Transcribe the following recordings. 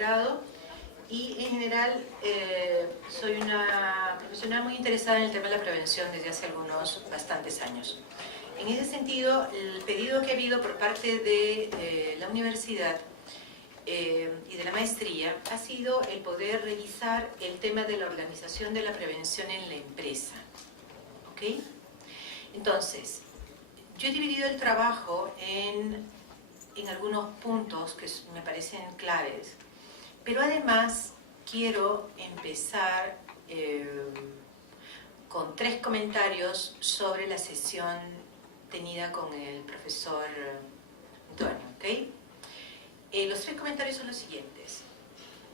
doctorado y en general soy una profesional muy interesada en el tema de la prevención desde hace bastantes años. En ese sentido, el pedido que ha habido por parte de la universidad y de la maestría ha sido el poder revisar el tema de la organización de la prevención en la empresa. ¿Ok? Entonces, yo he dividido el trabajo en algunos puntos que me parecen claves, pero además quiero empezar con 3 comentarios sobre la sesión tenida con el profesor Antonio. ¿Okay? Los 3 comentarios son los siguientes.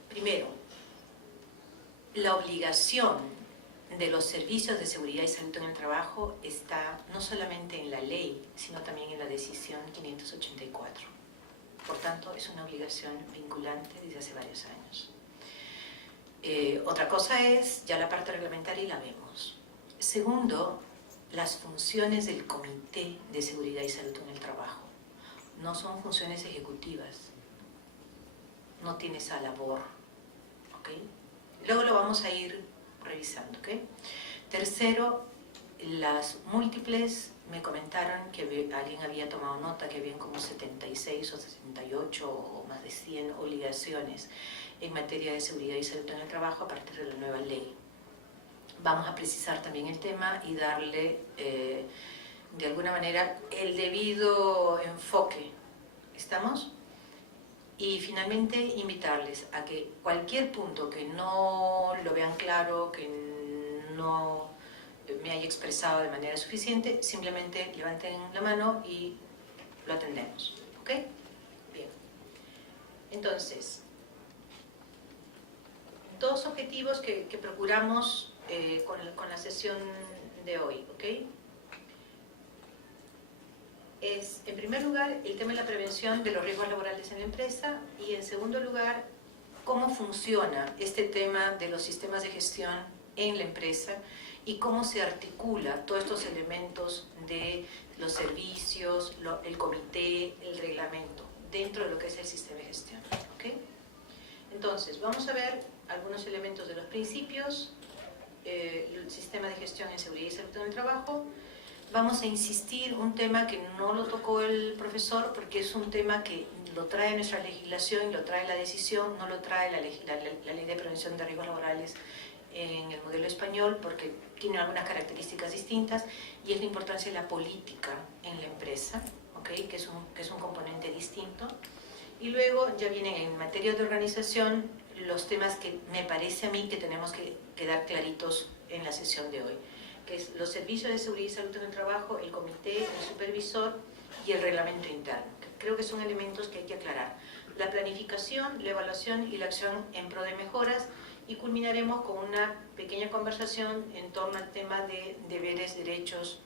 Primero, la obligación de los servicios de seguridad y salud en el trabajo está no solamente en la ley, sino también en la decisión 584. Por tanto, es una obligación vinculante desde hace varios años. Otra cosa es ya la parte reglamentaria y la vemos. Segundo, las funciones del Comité de Seguridad y Salud en el Trabajo. No son funciones ejecutivas. No tiene esa labor. ¿Okay? Luego lo vamos a ir revisando. ¿Okay? Tercero, las múltiples, me comentaron que alguien había tomado nota que habían como 76 o 68 o más de 100 obligaciones en materia de seguridad y salud en el trabajo a partir de la nueva ley. Vamos a precisar también el tema y darle de alguna manera el debido enfoque. ¿Estamos? Y finalmente invitarles a que cualquier punto que no lo vean claro, que no me haya expresado de manera suficiente, simplemente levanten la mano y lo atendemos. ¿Ok? Bien. Entonces, 2 objetivos que procuramos con la sesión de hoy. ¿Ok? Es, en primer lugar, el tema de la prevención de los riesgos laborales en la empresa y, en segundo lugar, cómo funciona este tema de los sistemas de gestión en la empresa y cómo se articula todos estos elementos de los servicios, el comité, el reglamento, dentro de lo que es el sistema de gestión. ¿Okay? Entonces, vamos a ver algunos elementos de los principios, el sistema de gestión en seguridad y salud en el trabajo. Vamos a insistir un tema que no lo tocó el profesor porque es un tema que lo trae nuestra legislación y lo trae la decisión, no lo trae la ley de prevención de riesgos laborales en el modelo español porque tiene algunas características distintas y es la importancia de la política en la empresa, ¿okay? que es un componente distinto. Y luego ya vienen en materia de organización los temas que me parece a mí que tenemos que quedar claritos en la sesión de hoy, que es los servicios de seguridad y salud en el trabajo, el comité, el supervisor y el reglamento interno. Creo que son elementos que hay que aclarar. La planificación, la evaluación y la acción en pro de mejoras, y culminaremos con una pequeña conversación en torno al tema de deberes, derechos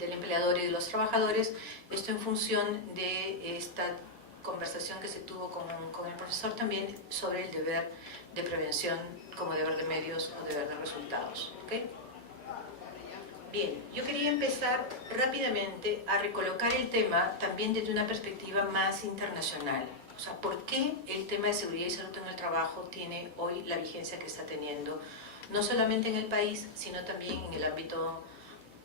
del empleador y de los trabajadores, esto en función de esta conversación que se tuvo con el profesor también sobre el deber de prevención como deber de medios o deber de resultados. ¿Okay? Bien, yo quería empezar rápidamente a recolocar el tema también desde una perspectiva más internacional. O sea, ¿por qué el tema de seguridad y salud en el trabajo tiene hoy la vigencia que está teniendo? No solamente en el país, sino también en el ámbito,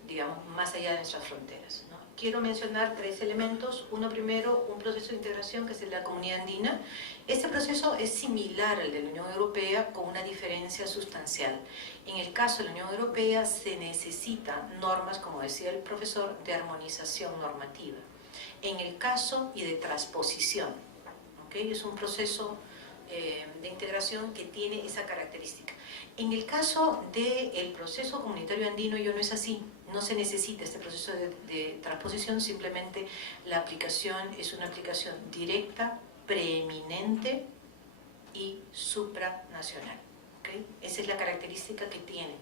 digamos, más allá de nuestras fronteras, ¿no? Quiero mencionar 3 elementos. Uno primero, un proceso de integración que es el de la Comunidad Andina. Este proceso es similar al de la Unión Europea con una diferencia sustancial. En el caso de la Unión Europea se necesitan normas, como decía el profesor, de armonización normativa. En el caso y de transposición, ¿okay? Es un proceso de integración que tiene esa característica. En el caso del proceso comunitario andino, no es así. No se necesita este proceso de transposición, simplemente la aplicación es una aplicación directa, preeminente y supranacional. ¿Okay? Esa es la característica que tiene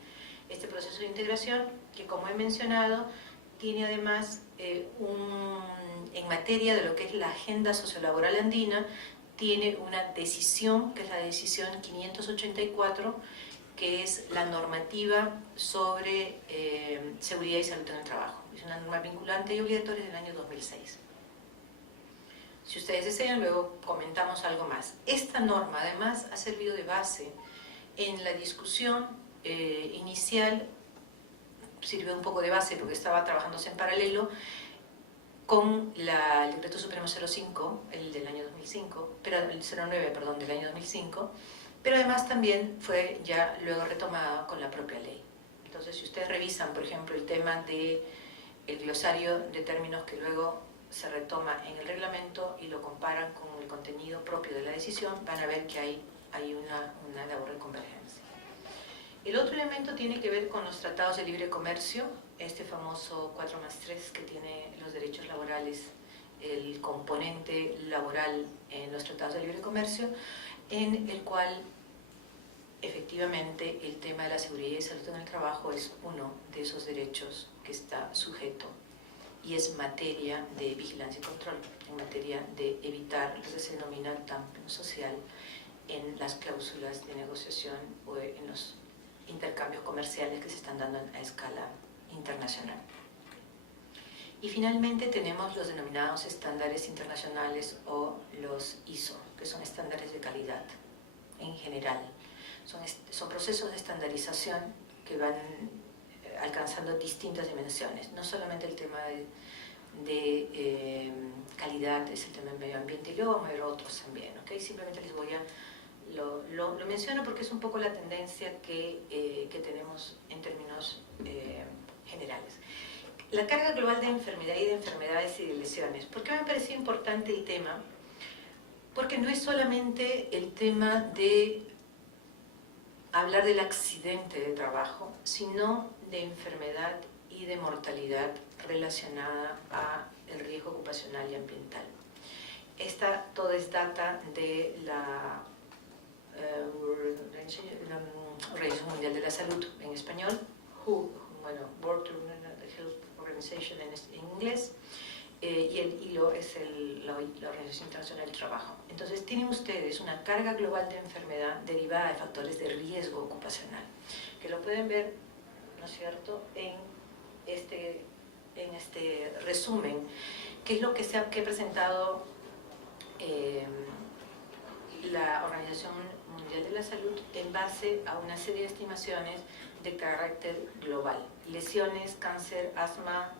este proceso de integración, que como he mencionado, tiene además en materia de lo que es la agenda sociolaboral andina, tiene una decisión, que es la decisión 584, que es la normativa sobre seguridad y salud en el trabajo. Es una norma vinculante y obligatoria del año 2006. Si ustedes desean, luego comentamos algo más. Esta norma, además, ha servido de base en la discusión inicial, sirvió un poco de base porque estaba trabajándose en paralelo con el Decreto Supremo 05, el del año 2005, pero el 09, perdón, del año 2005, pero además también fue ya luego retomada con la propia ley. Entonces, si ustedes revisan, por ejemplo, el tema del glosario de términos que luego se retoma en el reglamento y lo comparan con el contenido propio de la decisión, van a ver que hay una labor de convergencia. El otro elemento tiene que ver con los tratados de libre comercio, este famoso 4+3 que tiene los derechos laborales, el componente laboral en los tratados de libre comercio, en el cual efectivamente el tema de la seguridad y salud en el trabajo es uno de esos derechos que está sujeto y es materia de vigilancia y control, en materia de evitar lo que se denomina dumping social en las cláusulas de negociación o en los intercambios comerciales que se están dando a escala internacional. Y finalmente tenemos los denominados estándares internacionales o los ISO, que son estándares de calidad en general. Son procesos de estandarización que van alcanzando distintas dimensiones, no solamente el tema de calidad, es el tema del medio ambiente y luego vamos a ver otros también, ¿okay? Simplemente les voy a, lo menciono porque es un poco la tendencia que tenemos en términos generales. La carga global de enfermedad y de enfermedades y de lesiones. ¿Por qué me pareció importante el tema? Porque no es solamente el tema de hablar del accidente de trabajo, sino de enfermedad y de mortalidad relacionada al riesgo ocupacional y ambiental. Todo es data de la Organización Mundial de la Salud en español, World Health Organization en inglés, y el ILO es la Organización Internacional del Trabajo. Entonces tienen ustedes una carga global de enfermedad derivada de factores de riesgo ocupacional, que lo pueden ver, ¿no es cierto?, en este resumen, que es lo que ha presentado la Organización Mundial de la Salud en base a una serie de estimaciones de carácter global. Lesiones, cáncer, asma,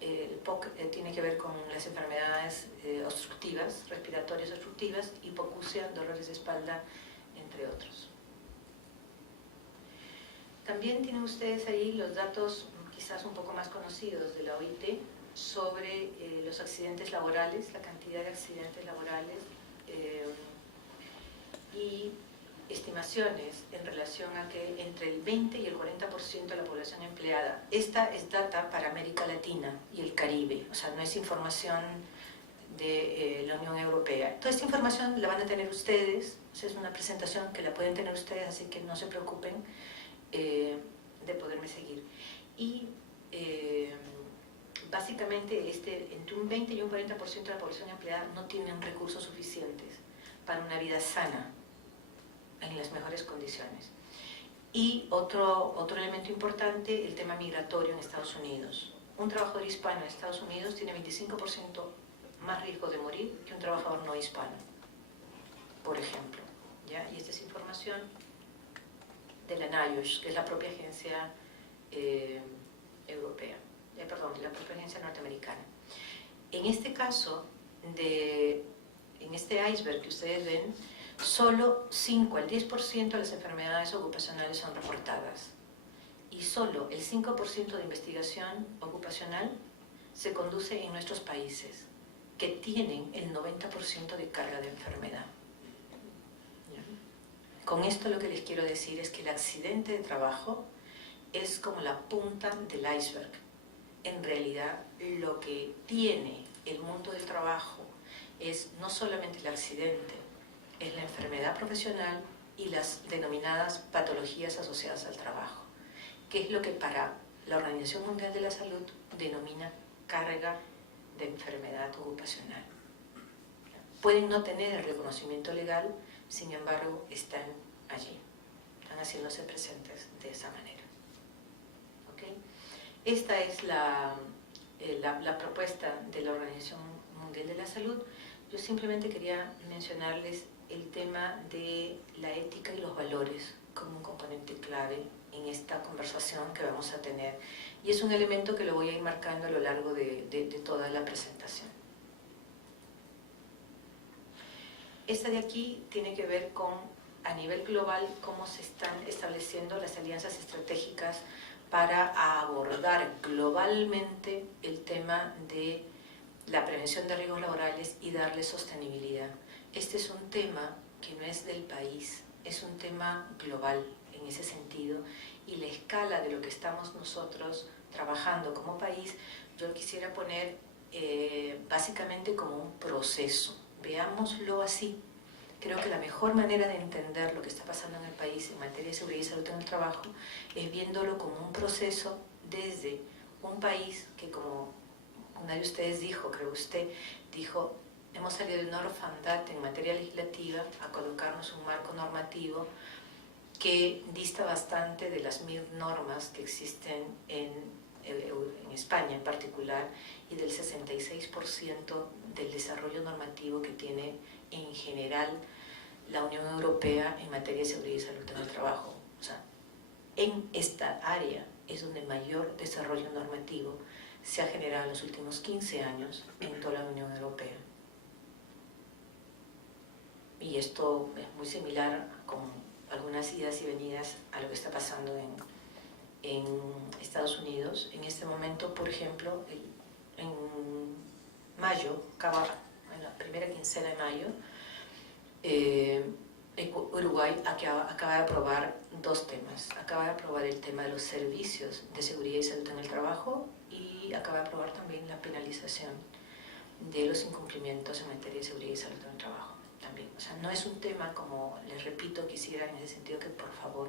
el POC tiene que ver con las enfermedades obstructivas, respiratorias obstructivas, hipoacusia, dolores de espalda, entre otros. También tienen ustedes ahí los datos quizás un poco más conocidos de la OIT sobre los accidentes laborales, la cantidad de accidentes laborales y estimaciones en relación a que entre el 20 y el 40% de la población empleada. Esta es data para América Latina y el Caribe, o sea, no es información de la Unión Europea. Toda esta información la van a tener ustedes, o sea, es una presentación que la pueden tener ustedes, así que no se preocupen de poderme seguir. Y básicamente entre un 20 y un 40% de la población empleada no tienen recursos suficientes para una vida sana en las mejores condiciones. Y otro elemento importante, el tema migratorio en Estados Unidos. Un trabajador hispano en Estados Unidos tiene 25% más riesgo de morir que un trabajador no hispano, por ejemplo. ¿Ya? Y esta es información de la NIOSH, que es la propia agencia europea, la propia agencia norteamericana. En este caso, en este iceberg que ustedes ven, solo 5 al 10% de las enfermedades ocupacionales son reportadas y solo el 5% de investigación ocupacional se conduce en nuestros países, que tienen el 90% de carga de enfermedad. Con esto lo que les quiero decir es que el accidente de trabajo es como la punta del iceberg. En realidad, lo que tiene el mundo del trabajo es no solamente el accidente, es la enfermedad profesional y las denominadas patologías asociadas al trabajo, que es lo que para la Organización Mundial de la Salud denomina carga de enfermedad ocupacional. Pueden no tener el reconocimiento legal, sin embargo, están allí, están haciéndose presentes de esa manera. ¿Okay? Esta es la propuesta de la Organización Mundial de la Salud Yo simplemente quería mencionarles el tema de la ética y los valores como un componente clave en esta conversación que vamos a tener. Y es un elemento que lo voy a ir marcando a lo largo de toda la presentación. Esta de aquí tiene que ver con, a nivel global, cómo se están estableciendo las alianzas estratégicas para abordar globalmente el tema de la prevención de riesgos laborales y darle sostenibilidad. Este es un tema que no es del país, es un tema global en ese sentido, y la escala de lo que estamos nosotros trabajando como país, yo lo quisiera poner básicamente como un proceso. Veámoslo así. Creo que la mejor manera de entender lo que está pasando en el país en materia de seguridad y salud en el trabajo es viéndolo como un proceso desde un país que, como una de ustedes dijo, creo usted, dijo, hemos salido de una orfandad en materia legislativa a colocarnos un marco normativo que dista bastante de las 1000 normas que existen en España en particular, y del 66% del desarrollo normativo que tiene en general la Unión Europea en materia de seguridad y salud en el trabajo. O sea, en esta área es donde mayor desarrollo normativo se ha generado en los últimos 15 años en toda la Unión Europea. Y esto es muy similar con algunas idas y venidas a lo que está pasando en Estados Unidos. En este momento, por ejemplo, en mayo, en la primera quincena de mayo, Uruguay acaba de aprobar 2 temas. Acaba de aprobar el tema de los servicios de seguridad y salud en el trabajo, y acaba de aprobar también la penalización de los incumplimientos en materia de seguridad y salud en el trabajo. También. O sea, no es un tema, como les repito, quisiera en ese sentido que por favor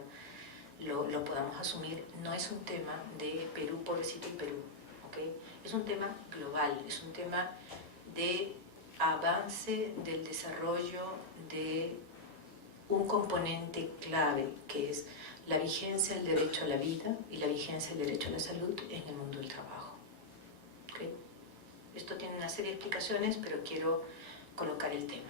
lo podamos asumir, no es un tema de Perú, pobrecito y Perú, ¿okay? Es un tema global, es un tema de avance del desarrollo de un componente clave, que es la vigencia del derecho a la vida y la vigencia del derecho a la salud en el mundo del trabajo. ¿Okay? Esto tiene una serie de explicaciones, pero quiero colocar el tema.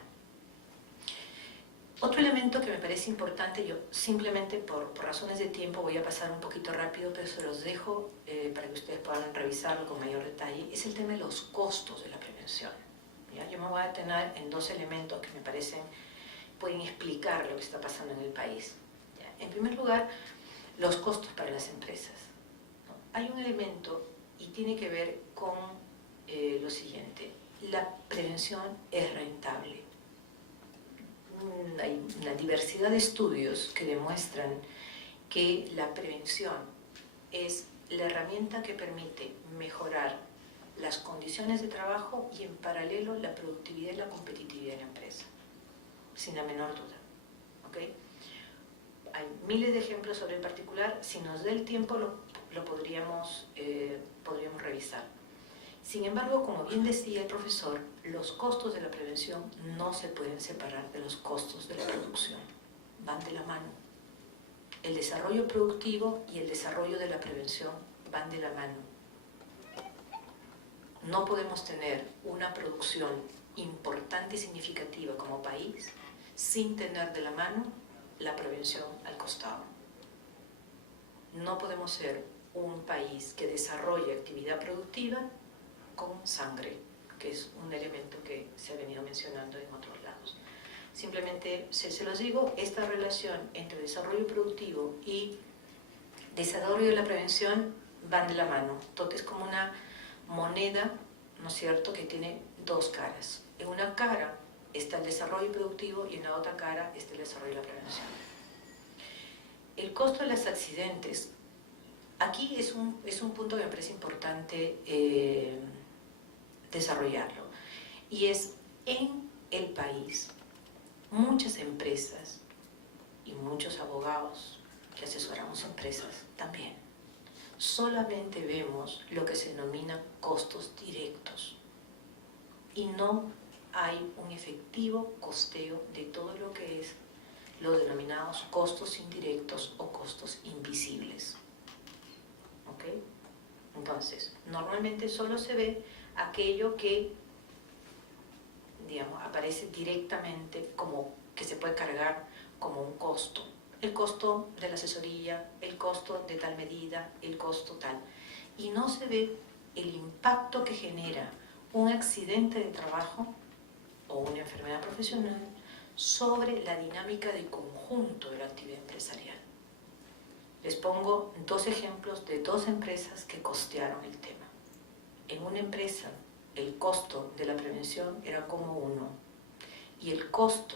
Otro elemento que me parece importante, yo simplemente por razones de tiempo voy a pasar un poquito rápido, pero se los dejo para que ustedes puedan revisarlo con mayor detalle, es el tema de los costos de la prevención. ¿Ya? Yo me voy a detener en 2 elementos que me parecen pueden explicar lo que está pasando en el país. ¿Ya? En primer lugar, los costos para las empresas, ¿no? Hay un elemento y tiene que ver con lo siguiente: la prevención es rentable. Hay una diversidad de estudios que demuestran que la prevención es la herramienta que permite mejorar las condiciones de trabajo y en paralelo la productividad y la competitividad de la empresa, sin la menor duda. ¿Okay? Hay miles de ejemplos sobre el particular, si nos da el tiempo lo podríamos revisar. Sin embargo, como bien decía el profesor, los costos de la prevención no se pueden separar de los costos de la producción, van de la mano. El desarrollo productivo y el desarrollo de la prevención van de la mano. No podemos tener una producción importante y significativa como país sin tener de la mano la prevención al costado. No podemos ser un país que desarrolle actividad productiva con sangre, que es un elemento que se ha venido mencionando en otros lados. Simplemente se los digo, esta relación entre desarrollo productivo y desarrollo de la prevención van de la mano. Entonces es como una moneda, ¿no es cierto?, que tiene 2 caras. En una cara está el desarrollo productivo y en la otra cara está el desarrollo de la prevención. El costo de los accidentes, aquí es un punto que me parece importante desarrollarlo, y es en el país muchas empresas y muchos abogados que asesoramos empresas también solamente vemos lo que se denomina costos directos y no hay un efectivo costeo de todo lo que es los denominados costos indirectos o costos invisibles. ¿Ok? Entonces, normalmente solo se ve aquello que digamos, aparece directamente como que se puede cargar como un costo. El costo de la asesoría, el costo de tal medida, el costo tal. Y no se ve el impacto que genera un accidente de trabajo o una enfermedad profesional sobre la dinámica de conjunto de la actividad empresarial. Les pongo dos ejemplos de dos empresas que costearon el tema. En una empresa, el costo de la prevención era como 1, y el costo,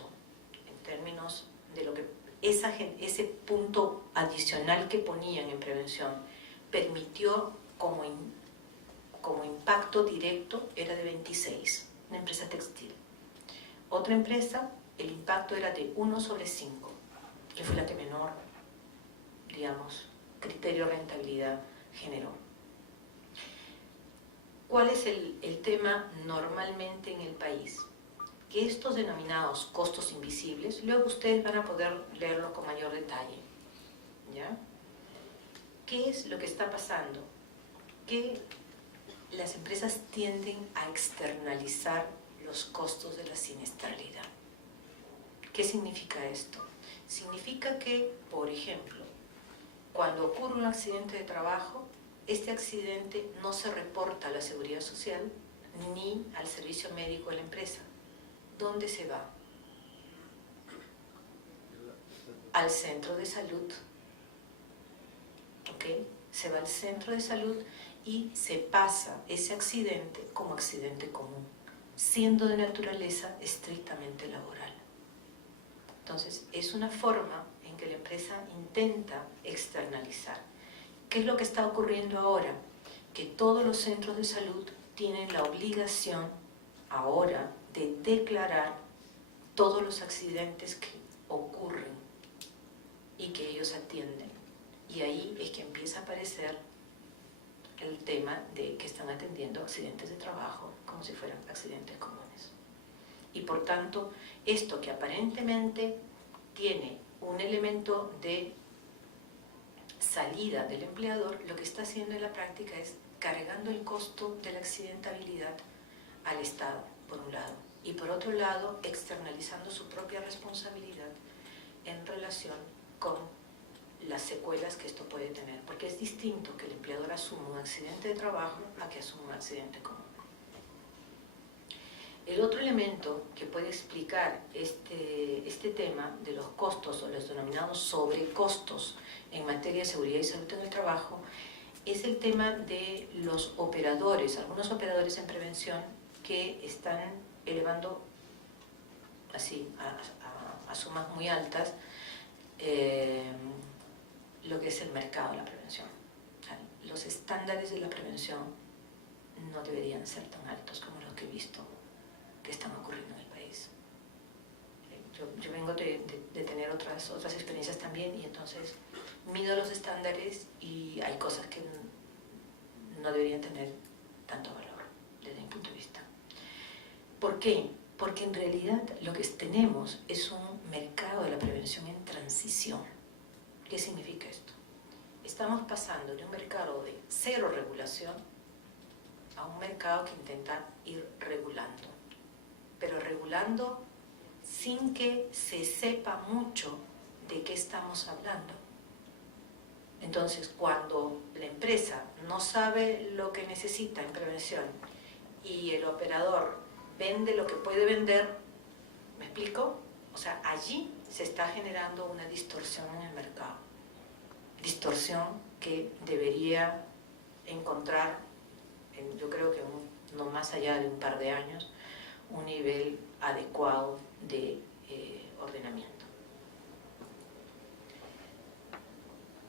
en términos de lo que ese punto adicional que ponían en prevención permitió como impacto directo, era de 26, una empresa textil. Otra empresa, el impacto era de 1/5, que fue la que menor, digamos, criterio de rentabilidad generó. ¿Cuál es el tema normalmente en el país? Que estos denominados costos invisibles, luego ustedes van a poder leerlo con mayor detalle, ¿ya? ¿Qué es lo que está pasando? Que las empresas tienden a externalizar los costos de la siniestralidad. ¿Qué significa esto? Significa que, por ejemplo, cuando ocurre un accidente de trabajo, este accidente no se reporta a la Seguridad Social ni al servicio médico de la empresa. ¿Dónde se va? Al centro de salud. ¿Ok? Se va al centro de salud y se pasa ese accidente como accidente común, siendo de naturaleza estrictamente laboral. Entonces, es una forma en que la empresa intenta externalizar. ¿Qué es lo que está ocurriendo ahora? Que todos los centros de salud tienen la obligación ahora de declarar todos los accidentes que ocurren y que ellos atienden. Y ahí es que empieza a aparecer el tema de que están atendiendo accidentes de trabajo como si fueran accidentes comunes. Y por tanto, esto que aparentemente tiene un elemento de salida del empleador, lo que está haciendo en la práctica es cargando el costo de la accidentabilidad al Estado, por un lado, y por otro lado, externalizando su propia responsabilidad en relación con las secuelas que esto puede tener, porque es distinto que el empleador asuma un accidente de trabajo a que asuma un accidente común. El otro elemento que puede explicar este tema de los costos o los denominados sobrecostos en materia de seguridad y salud en el trabajo es el tema de los operadores, algunos operadores en prevención que están elevando así a sumas muy altas lo que es el mercado de la prevención. O sea, los estándares de la prevención no deberían ser tan altos como los que he visto que están ocurriendo en el país. Yo vengo de tener otras experiencias también, y entonces mido los estándares y hay cosas que no deberían tener tanto valor desde mi punto de vista. ¿Por qué? Porque en realidad lo que tenemos es un mercado de la prevención en transición. ¿Qué significa esto? Estamos pasando de un mercado de cero regulación a un mercado que intenta ir regulando, pero regulando sin que se sepa mucho de qué estamos hablando. Entonces, cuando la empresa no sabe lo que necesita en prevención y el operador vende lo que puede vender, ¿me explico? O sea, allí se está generando una distorsión en el mercado. Distorsión que debería encontrar, yo creo que no más allá de un par de años, un nivel adecuado de ordenamiento.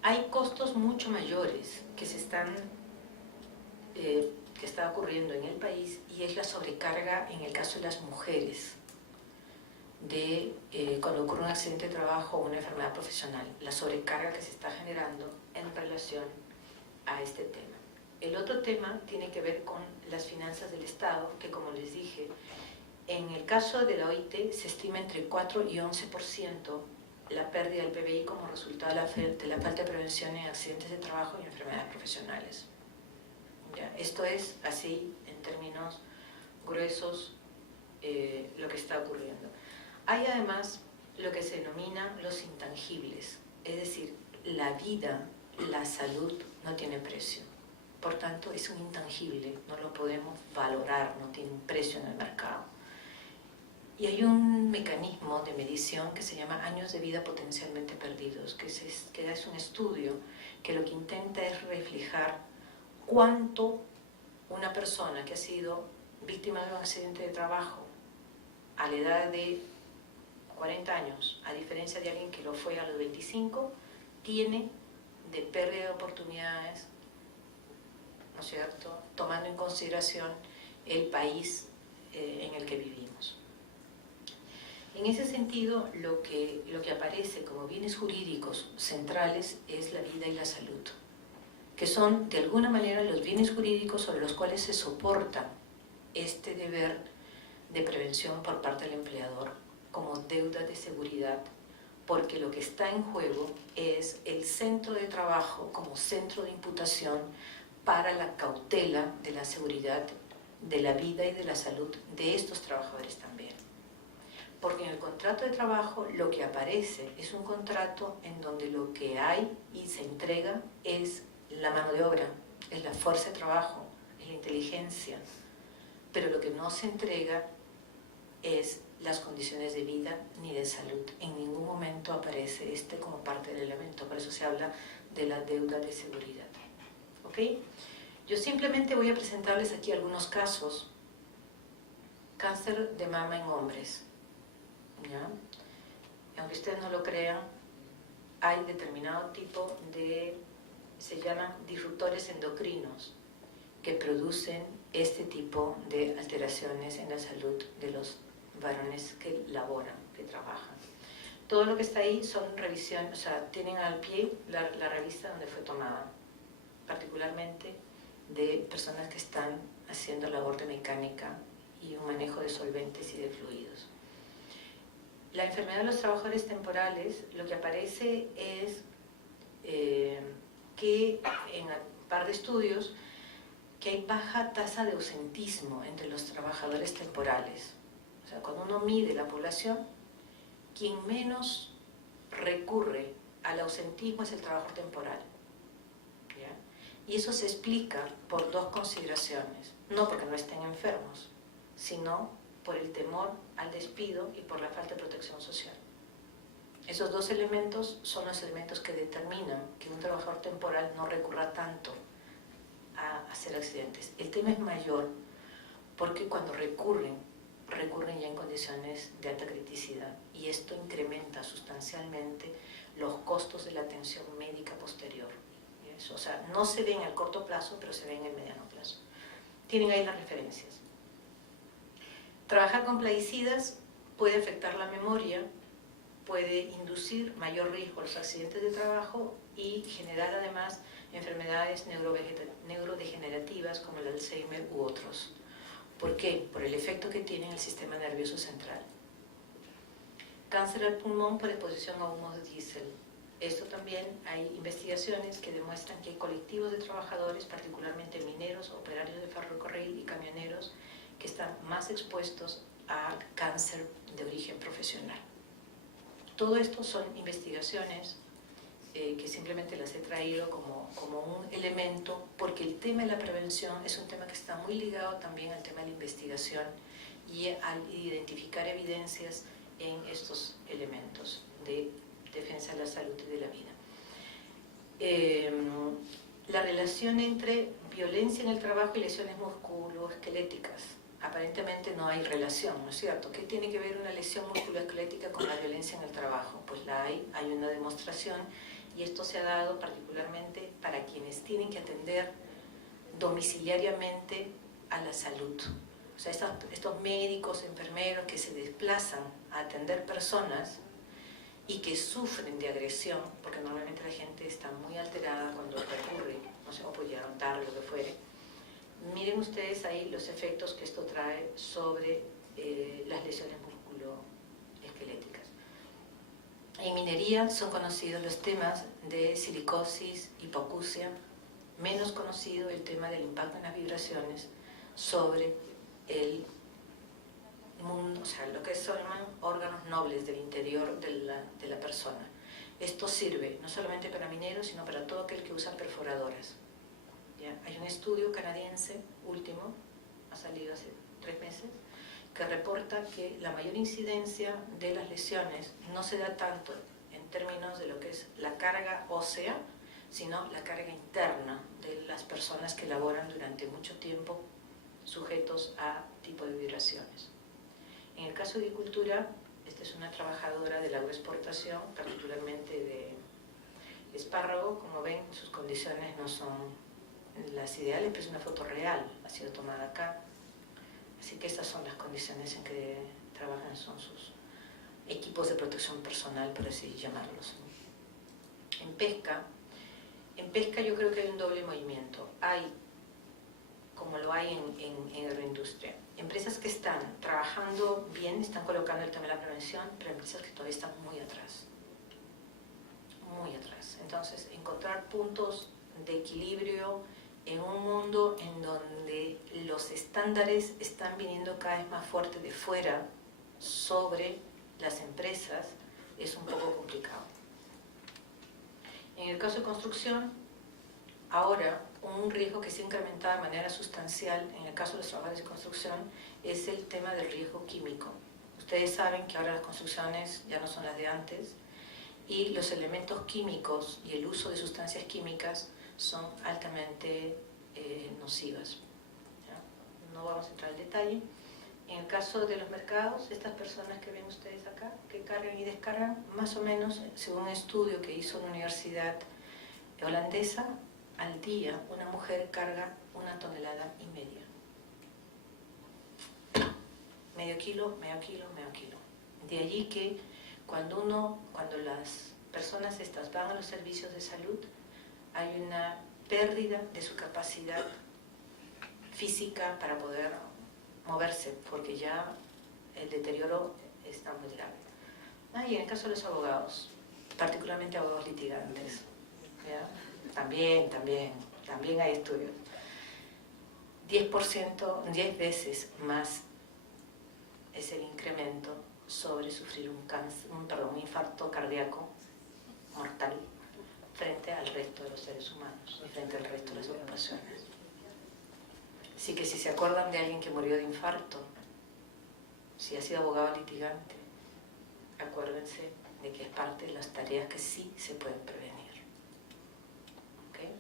Hay costos mucho mayores que está ocurriendo en el país, y es la sobrecarga en el caso de las mujeres cuando ocurre un accidente de trabajo o una enfermedad profesional, la sobrecarga que se está generando en relación a este tema. El otro tema tiene que ver con las finanzas del Estado, que, como les dije, en el caso de la OIT se estima entre 4 y 11% la pérdida del PBI como resultado de la falta de prevención en accidentes de trabajo y enfermedades profesionales. ¿Ya? Esto es así, en términos gruesos, lo que está ocurriendo. Hay además lo que se denomina los intangibles, es decir, la vida, la salud no tiene precio. Por tanto, es un intangible, no lo podemos valorar, no tiene un precio en el mercado. Y hay un mecanismo de medición que se llama años de vida potencialmente perdidos, que es un estudio que lo que intenta es reflejar cuánto una persona que ha sido víctima de un accidente de trabajo a la edad de 40 años, a diferencia de alguien que lo fue a los 25, tiene de pérdida de oportunidades, ¿no es cierto?, tomando en consideración el país en el que vivimos. En ese sentido, lo que aparece como bienes jurídicos centrales es la vida y la salud, que son de alguna manera los bienes jurídicos sobre los cuales se soporta este deber de prevención por parte del empleador como deuda de seguridad, porque lo que está en juego es el centro de trabajo como centro de imputación para la cautela de la seguridad, de la vida y de la salud de estos trabajadores también. Porque en el contrato de trabajo lo que aparece es un contrato en donde lo que hay y se entrega es la mano de obra, es la fuerza de trabajo, es la inteligencia, pero lo que no se entrega es las condiciones de vida ni de salud. En ningún momento aparece como parte del elemento, por eso se habla de la deuda de seguridad. ¿Ok? Yo simplemente voy a presentarles aquí algunos casos. Cáncer de mama en hombres. ¿Ya? Aunque ustedes no lo crean, hay determinado tipo de, se llaman disruptores endocrinos, que producen este tipo de alteraciones en la salud de los varones que laboran, que trabajan. Todo lo que está ahí son revisiones, o sea, tienen al pie la revista donde fue tomada, particularmente de personas que están haciendo labor de mecánica y un manejo de solventes y de fluidos. La enfermedad de los trabajadores temporales, lo que aparece es que en un par de estudios que hay baja tasa de ausentismo entre los trabajadores temporales. O sea, cuando uno mide la población, quien menos recurre al ausentismo es el trabajador temporal. ¿Ya? Y eso se explica por dos consideraciones. No porque no estén enfermos, sino por el temor al despido y por la falta de protección social. Esos dos elementos son los elementos que determinan que un trabajador temporal no recurra tanto a hacer accidentes. El tema es mayor porque cuando recurren ya en condiciones de alta criticidad y esto incrementa sustancialmente los costos de la atención médica posterior. Eso, o sea, no se ve en el corto plazo, pero se ve en el mediano plazo. Tienen ahí las referencias. Trabajar con plaguicidas puede afectar la memoria, puede inducir mayor riesgo a los accidentes de trabajo y generar además enfermedades neurodegenerativas como el Alzheimer u otros. ¿Por qué? Por el efecto que tiene en el sistema nervioso central. Cáncer al pulmón por exposición a humos de diésel. Esto también hay investigaciones que demuestran que hay colectivos de trabajadores, particularmente mineros, operarios de ferrocarril y camioneros, que están más expuestos a cáncer de origen profesional. Todo esto son investigaciones que simplemente las he traído como un elemento, porque el tema de la prevención es un tema que está muy ligado también al tema de la investigación y al identificar evidencias en estos elementos de defensa de la salud y de la vida. La relación entre violencia en el trabajo y lesiones musculoesqueléticas. Aparentemente no hay relación, ¿no es cierto? ¿Qué tiene que ver una lesión musculoesquelética con la violencia en el trabajo? Pues la hay una demostración y esto se ha dado particularmente para quienes tienen que atender domiciliariamente a la salud. O sea, estos médicos, enfermeros que se desplazan a atender personas y que sufren de agresión, porque normalmente la gente está muy alterada cuando recurre, no sé, o puede llegar tarde, lo que fuere. Miren ustedes ahí los efectos que esto trae sobre las lesiones musculoesqueléticas. En minería son conocidos los temas de silicosis, hipoacusia, menos conocido el tema del impacto en las vibraciones sobre o sea, lo que son órganos nobles del interior de la persona. Esto sirve no solamente para mineros, sino para todo aquel que usa perforadoras. ¿Ya? Hay un estudio canadiense, último, ha salido hace 3 meses, que reporta que la mayor incidencia de las lesiones no se da tanto en términos de lo que es la carga ósea, sino la carga interna de las personas que laboran durante mucho tiempo sujetos a tipo de vibraciones. En el caso de agricultura, esta es una trabajadora de la agroexportación, particularmente de espárrago. Como ven, sus condiciones no son las ideales, pero es una foto real, ha sido tomada acá. Así que estas son las condiciones en que trabajan, son sus equipos de protección personal, por así llamarlos. En pesca yo creo que hay un doble movimiento. Hay, como lo hay en agroindustria, empresas que están trabajando bien, están colocando el tema de la prevención, pero empresas que todavía están muy atrás. Muy atrás. Entonces, encontrar puntos de equilibrio en un mundo en donde los estándares están viniendo cada vez más fuerte de fuera sobre las empresas es un poco complicado. En el caso de construcción, ahora un riesgo que se ha incrementado de manera sustancial en el caso de los trabajadores de construcción es el tema del riesgo químico. Ustedes saben que ahora las construcciones ya no son las de antes y los elementos químicos y el uso de sustancias químicas son altamente nocivas. ¿Ya? No vamos a entrar en detalle. En el caso de los mercados, estas personas que ven ustedes acá, que cargan y descargan, más o menos, según un estudio que hizo una universidad holandesa, al día una mujer carga 1,5 toneladas. Medio kilo, medio kilo, medio kilo. De allí que cuando las personas estas van a los servicios de salud, hay una pérdida de su capacidad física para poder moverse, porque ya el deterioro está muy grave. Y en el caso de los abogados, particularmente abogados litigantes, ¿ya? También hay estudios. 10 veces más es el incremento sobre sufrir un infarto cardíaco mortal frente al resto de los seres humanos y frente al resto de las ocupaciones. Así que si se acuerdan de alguien que murió de infarto, si ha sido abogado litigante, acuérdense de que es parte de las tareas que sí se pueden prevenir. ¿Okay?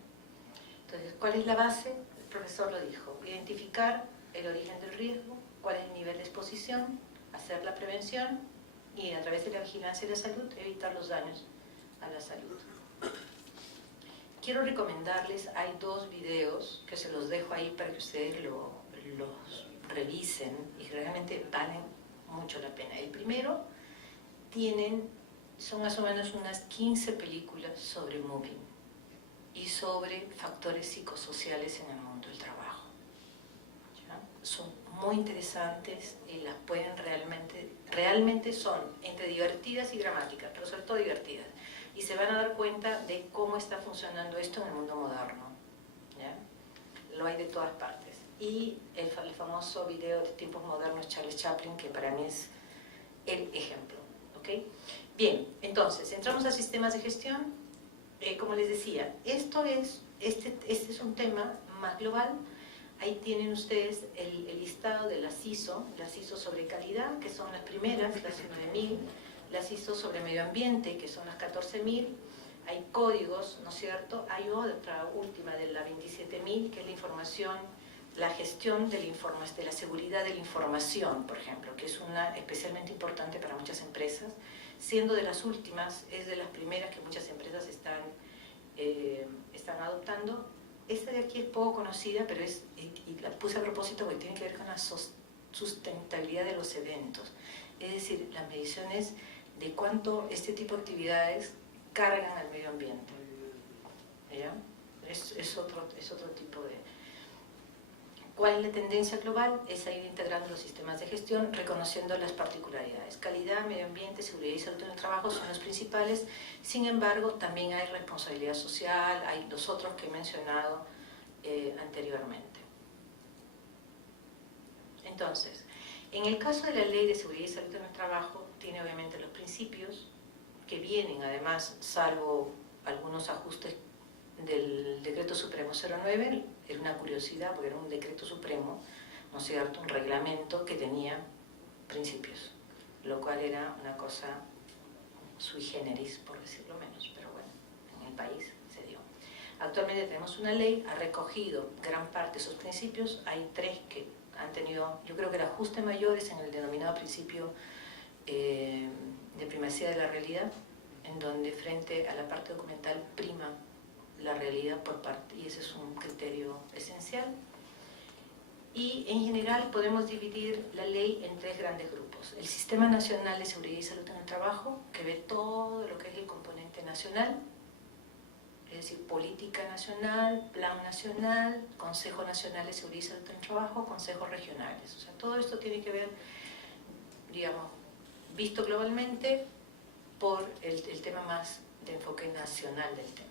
Entonces, ¿cuál es la base? El profesor lo dijo: identificar el origen del riesgo, cuál es el nivel de exposición, hacer la prevención y a través de la vigilancia de la salud evitar los daños a la salud. Quiero recomendarles, hay 2 videos que se los dejo ahí para que ustedes los revisen y realmente valen mucho la pena. El primero son más o menos unas 15 películas sobre moving y sobre factores psicosociales en el mundo del trabajo. ¿Ya? Son muy interesantes y las pueden realmente son entre divertidas y dramáticas, pero sobre todo divertidas. Y se van a dar cuenta de cómo está funcionando esto en el mundo moderno. ¿Ya? Lo hay de todas partes. Y el famoso video de tiempos modernos, Charles Chaplin, que para mí es el ejemplo. ¿Okay? Bien, entonces, entramos a sistemas de gestión. Como les decía, este es un tema más global. Ahí tienen ustedes el listado de las ISO sobre calidad, que son las primeras, las 9.000, las ISO sobre medio ambiente, que son las 14.000, hay códigos, ¿no es cierto? Hay otra última de la 27.000, que es la información, la gestión de la seguridad de la información, por ejemplo, que es una especialmente importante para muchas empresas, siendo de las últimas, es de las primeras que muchas empresas están adoptando. Esta de aquí es poco conocida, pero y la puse a propósito porque tiene que ver con la sustentabilidad de los eventos. Es decir, las mediciones de cuánto este tipo de actividades cargan al medio ambiente. ¿Ya? Es otro tipo de... ¿Cuál es la tendencia global? Es a ir integrando los sistemas de gestión, reconociendo las particularidades. Calidad, medio ambiente, seguridad y salud en el trabajo son los principales. Sin embargo, también hay responsabilidad social, hay los otros que he mencionado anteriormente. Entonces, En el caso de la Ley de Seguridad y Salud en el Trabajo, tiene obviamente los principios que vienen, además, salvo algunos ajustes del Decreto Supremo 09, era una curiosidad porque era un decreto supremo, ¿no es cierto?, un reglamento que tenía principios, lo cual era una cosa sui generis, por decirlo menos, pero bueno, en el país se dio. Actualmente tenemos una ley, ha recogido gran parte de esos principios, hay 3 que han tenido, yo creo que el ajuste mayor es en el denominado principio de primacía de la realidad, en donde frente a la parte documental prima la realidad por parte, y ese es un criterio esencial. Y en general podemos dividir la ley en 3 grandes grupos. El Sistema Nacional de Seguridad y Salud en el Trabajo, que ve todo lo que es el componente nacional, es decir, política nacional, plan nacional, Consejo Nacional de Seguridad y Salud en el Trabajo, consejos regionales. O sea, todo esto tiene que ver, digamos, visto globalmente por el tema más de enfoque nacional del tema.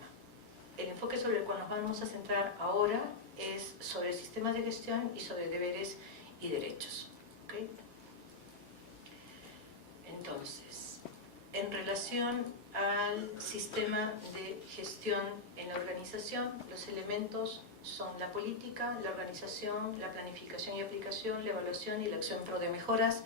El enfoque sobre el cual nos vamos a centrar ahora es sobre sistemas de gestión y sobre deberes y derechos. ¿Okay? Entonces, en relación al sistema de gestión en la organización, los elementos son la política, la organización, la planificación y aplicación, la evaluación y la acción en pro de mejoras.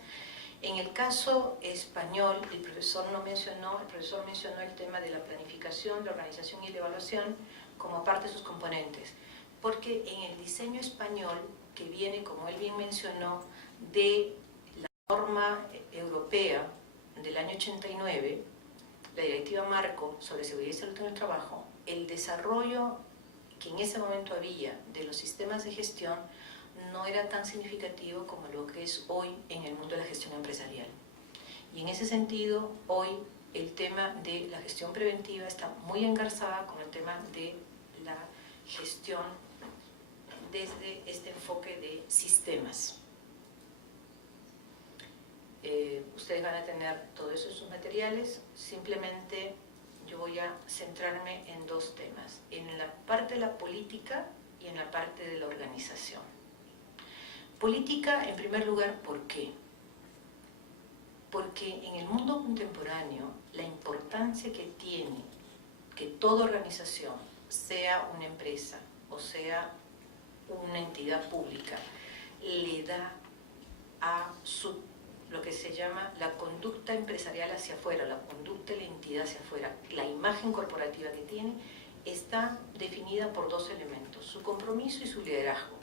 En el caso español, el profesor mencionó el tema de la planificación, la organización y la evaluación como parte de sus componentes, porque en el diseño español, que viene, como él bien mencionó, de la norma europea del año 89, la Directiva Marco sobre Seguridad y Salud en el Trabajo, el desarrollo que en ese momento había de los sistemas de gestión no era tan significativo como lo que es hoy en el mundo de la gestión empresarial. Y en ese sentido, hoy el tema de la gestión preventiva está muy engarzada con el tema de la gestión desde este enfoque de sistemas. Ustedes van a tener todo eso en sus materiales, simplemente yo voy a centrarme en 2 temas, en la parte de la política y en la parte de la organización. Política, en primer lugar, ¿por qué? Porque en el mundo contemporáneo la importancia que tiene que toda organización, sea una empresa o sea una entidad pública, le da a lo que se llama la conducta empresarial hacia afuera, la conducta de la entidad hacia afuera, la imagen corporativa que tiene, está definida por 2 elementos, su compromiso y su liderazgo.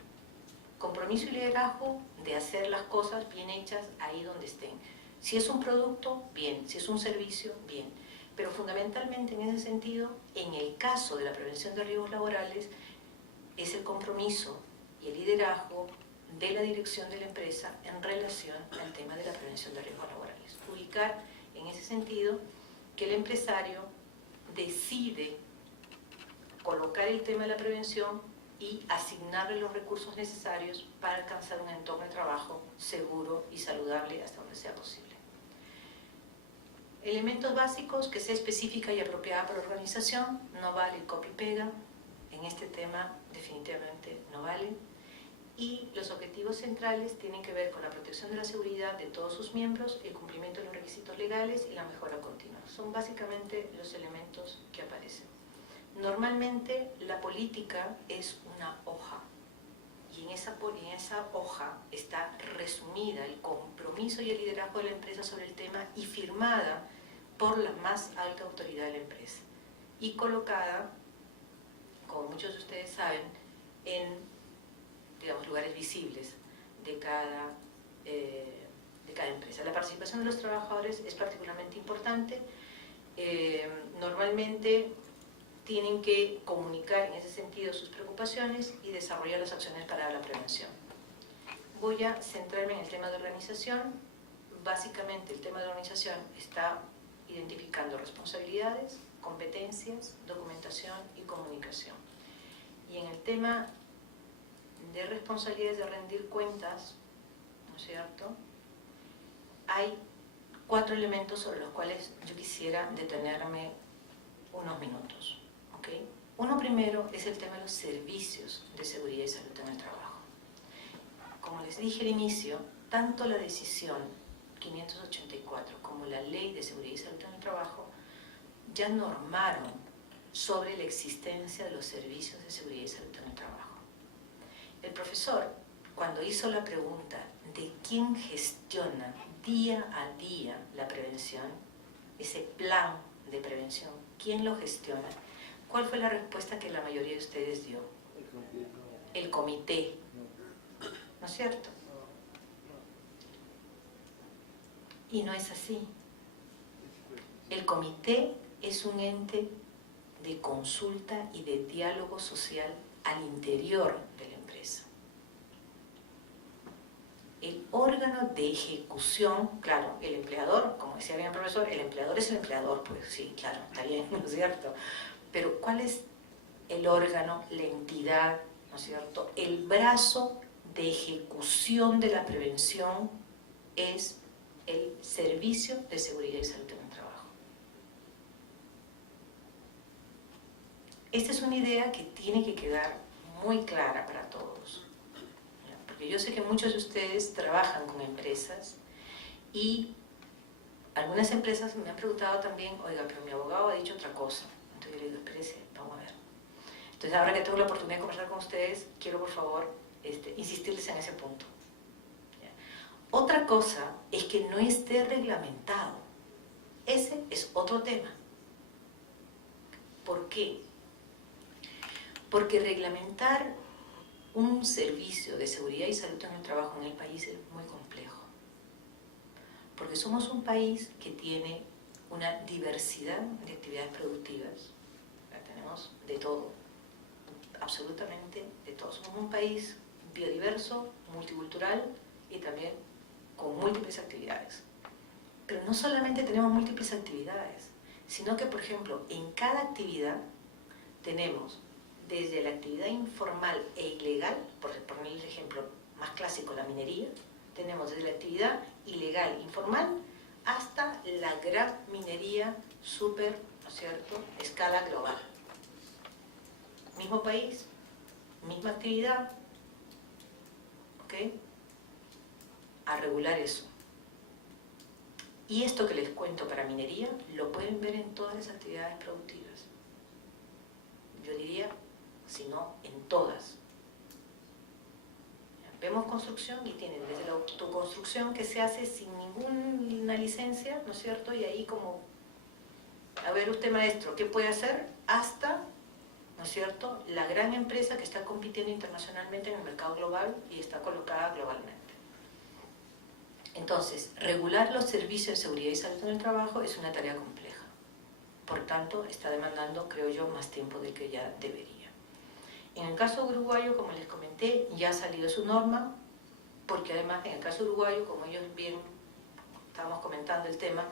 Compromiso y liderazgo de hacer las cosas bien hechas ahí donde estén. Si es un producto, bien. Si es un servicio, bien. Pero fundamentalmente en ese sentido, en el caso de la prevención de riesgos laborales, es el compromiso y el liderazgo de la dirección de la empresa en relación al tema de la prevención de riesgos laborales. Ubicar en ese sentido que el empresario decide colocar el tema de la prevención y asignarle los recursos necesarios para alcanzar un entorno de trabajo seguro y saludable hasta donde sea posible. Elementos básicos: que sea específica y apropiada para la organización, no vale copy-pega, en este tema definitivamente no vale. Y los objetivos centrales tienen que ver con la protección de la seguridad de todos sus miembros, el cumplimiento de los requisitos legales y la mejora continua. Son básicamente los elementos que aparecen. Normalmente la política es una hoja y en esa hoja está resumida el compromiso y el liderazgo de la empresa sobre el tema y firmada por la más alta autoridad de la empresa y colocada, como muchos de ustedes saben, en, digamos, lugares visibles de cada empresa. La participación de los trabajadores es particularmente importante. Normalmente tienen que comunicar en ese sentido sus preocupaciones y desarrollar las acciones para la prevención. Voy a centrarme en el tema de organización. Básicamente el tema de organización está identificando responsabilidades, competencias, documentación y comunicación. Y en el tema de responsabilidades de rendir cuentas, ¿no es cierto?, hay 4 elementos sobre los cuales yo quisiera detenerme unos minutos. ¿Okay? Uno primero es el tema de los servicios de seguridad y salud en el trabajo. Como les dije al inicio, tanto la decisión 584 como la Ley de Seguridad y Salud en el Trabajo ya normaron sobre la existencia de los servicios de seguridad y salud en el trabajo. El profesor, cuando hizo la pregunta de quién gestiona día a día la prevención, ese plan de prevención, ¿quién lo gestiona? ¿Cuál fue la respuesta que la mayoría de ustedes dio? El comité, ¿no es cierto? Y no es así. El comité es un ente de consulta y de diálogo social al interior de la empresa. El órgano de ejecución, claro, el empleador, como decía bien el profesor, el empleador es el empleador, pues sí, claro, está bien, ¿no es cierto? Pero ¿cuál es el órgano, la entidad, ¿no es cierto? El brazo de ejecución de la prevención es el Servicio de Seguridad y Salud en el Trabajo. Esta es una idea que tiene que quedar muy clara para todos. Porque yo sé que muchos de ustedes trabajan con empresas y algunas empresas me han preguntado también, oiga, pero mi abogado ha dicho otra cosa. Entonces yo le digo, espérese, vamos a ver. Entonces ahora que tengo la oportunidad de conversar con ustedes, quiero por favor insistirles en ese punto. ¿Ya? Otra cosa es que no esté reglamentado. Ese es otro tema. ¿Por qué? Porque reglamentar un servicio de seguridad y salud en el trabajo en el país es muy complejo. Porque somos un país que tiene una diversidad de actividades productivas. Tenemos de todo, absolutamente de todo. Somos un país biodiverso, multicultural y también con múltiples actividades. Pero no solamente tenemos múltiples actividades, sino que, por ejemplo, en cada actividad tenemos desde la actividad informal e ilegal, por poner el ejemplo más clásico, la minería, tenemos desde la actividad ilegal, informal, hasta la gran minería súper, ¿no es cierto?, escala global. Mismo país, misma actividad, ¿ok? A regular eso. Y esto que les cuento para minería, lo pueden ver en todas las actividades productivas. Yo diría, si no, en todas. Vemos construcción y tienen desde la autoconstrucción que se hace sin ninguna licencia, ¿no es cierto? Y ahí como, a ver usted maestro, ¿qué puede hacer? Hasta, ¿no es cierto?, la gran empresa que está compitiendo internacionalmente en el mercado global y está colocada globalmente. Entonces, regular los servicios de seguridad y salud en el trabajo es una tarea compleja. Por tanto, está demandando, creo yo, más tiempo del que ya debería. En el caso uruguayo, como les comenté, ya ha salido su norma, porque además en el caso uruguayo, como ellos bien estábamos comentando el tema,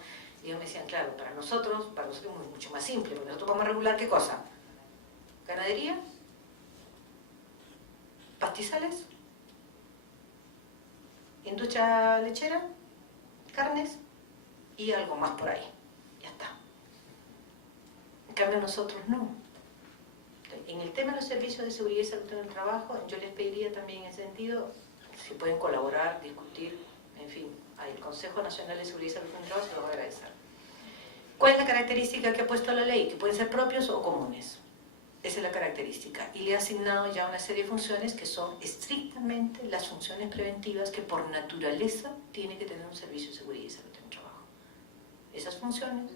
ellos me decían, claro, para nosotros es mucho más simple, porque nosotros vamos a regular ¿qué cosa? Ganadería, pastizales, industria lechera, carnes y algo más por ahí. Ya está. En cambio nosotros no. En el tema de los servicios de seguridad y salud en el trabajo, yo les pediría también en ese sentido, si pueden colaborar, discutir, en fin, al Consejo Nacional de Seguridad y Salud en el Trabajo, se lo voy a agradecer. ¿Cuál es la característica que ha puesto la ley? Que pueden ser propios o comunes. Esa es la característica. Y le ha asignado ya una serie de funciones que son estrictamente las funciones preventivas que por naturaleza tiene que tener un servicio de seguridad y salud en el trabajo. Esas funciones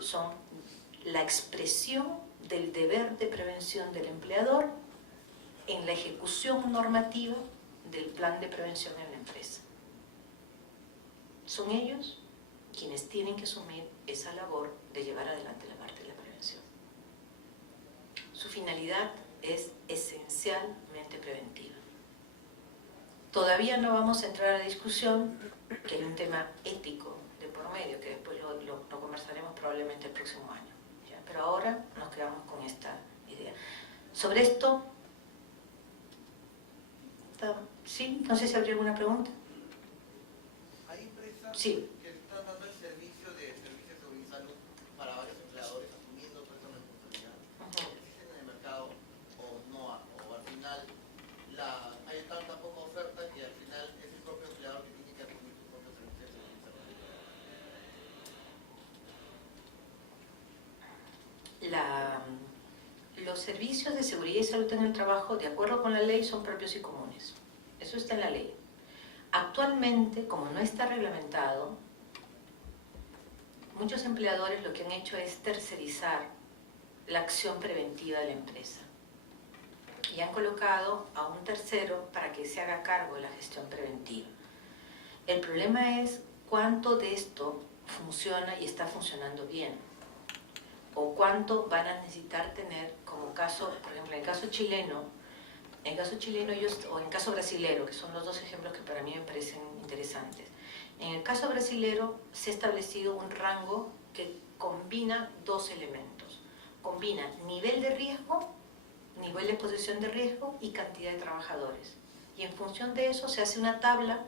son la expresión del deber de prevención del empleador en la ejecución normativa del plan de prevención en la empresa. Son ellos quienes tienen que asumir esa labor de llevar adelante la parte de la prevención. Su finalidad es esencialmente preventiva. Todavía no vamos a entrar a la discusión, que hay un tema ético de por medio, que después lo conversaremos probablemente el próximo año. ¿Ya? Pero ahora nos quedamos con esta idea. Sobre esto, ¿sí? No sé si habría alguna pregunta. ¿Hay empresas sí. que están dando el servicio de seguridad y salud para varios empleadores asumiendo toda esa responsabilidad? ¿Existen en el mercado o no? O al final hay tanta poca oferta que al final es el propio empleador que tiene que Los servicios de seguridad y salud en el trabajo, de acuerdo con la ley, son propios y comunes. Eso está en la ley. Actualmente, como no está reglamentado, muchos empleadores lo que han hecho es tercerizar la acción preventiva de la empresa. Y han colocado a un tercero para que se haga cargo de la gestión preventiva. El problema es cuánto de esto funciona y está funcionando bien. O cuánto van a necesitar tener como caso, por ejemplo, en el caso chileno, o en el caso brasilero, que son los dos ejemplos que para mí me parecen interesantes. En el caso brasilero se ha establecido un rango que combina dos elementos. Combina nivel de riesgo, nivel de exposición de riesgo y cantidad de trabajadores. Y en función de eso se hace una tabla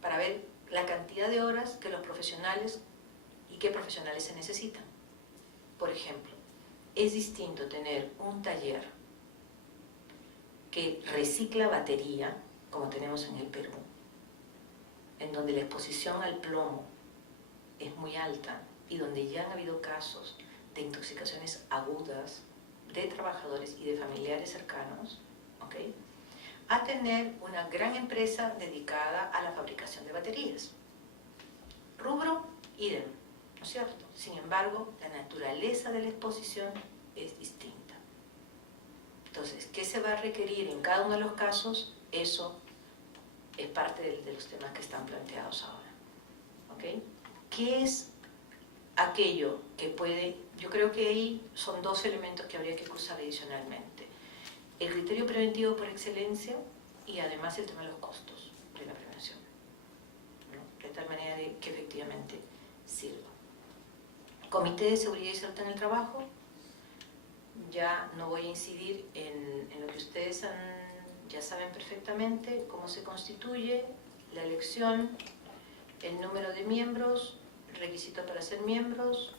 para ver la cantidad de horas que los profesionales y qué profesionales se necesitan. Por ejemplo, es distinto tener un taller que recicla batería, como tenemos en el Perú, en donde la exposición al plomo es muy alta y donde ya han habido casos de intoxicaciones agudas de trabajadores y de familiares cercanos, ¿ok?, a tener una gran empresa dedicada a la fabricación de baterías. Rubro, idem, ¿no es cierto? Sin embargo, la naturaleza de la exposición es distinta. Entonces, ¿qué se va a requerir en cada uno de los casos? Eso es parte de los temas que están planteados ahora. ¿Ok? ¿Qué es aquello que puede...? Yo creo que ahí son dos elementos que habría que cruzar adicionalmente. El criterio preventivo por excelencia y además el tema de los costos de la prevención, ¿no? De tal manera de que efectivamente sirva. Comité de Seguridad y Salud en el Trabajo, ya no voy a incidir en lo que ustedes ya saben perfectamente, cómo se constituye, la elección, el número de miembros, el requisito para ser miembros,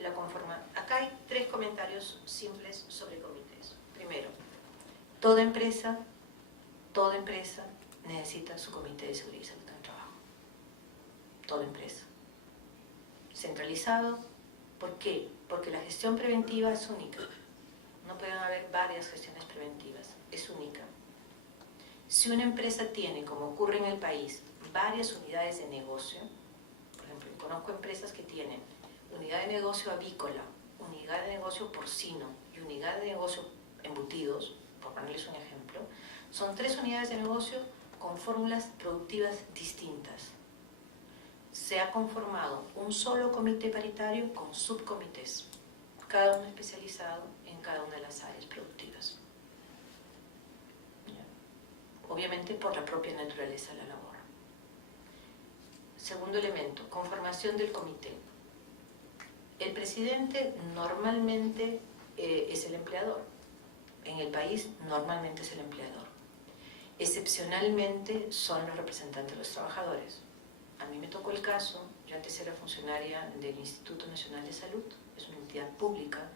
la conformación. Acá hay 3 comentarios simples sobre comités. Primero, toda empresa necesita su comité de seguridad y salud en el trabajo. Toda empresa. Centralizado. ¿Por qué? Porque la gestión preventiva es única. No pueden haber varias gestiones preventivas. Es única. Si una empresa tiene, como ocurre en el país, varias unidades de negocio, por ejemplo, conozco empresas que tienen unidad de negocio avícola, unidad de negocio porcino y unidad de negocio embutidos, por ponerles un ejemplo, son 3 unidades de negocio con fórmulas productivas distintas. Se ha conformado un solo comité paritario con subcomités, cada uno especializado en cada una de las áreas productivas. Obviamente por la propia naturaleza de la labor. Segundo elemento, conformación del comité. El presidente normalmente es el empleador. En el país normalmente es el empleador. Excepcionalmente son los representantes de los trabajadores. A mí me tocó el caso, yo antes era funcionaria del Instituto Nacional de Salud, es una entidad pública,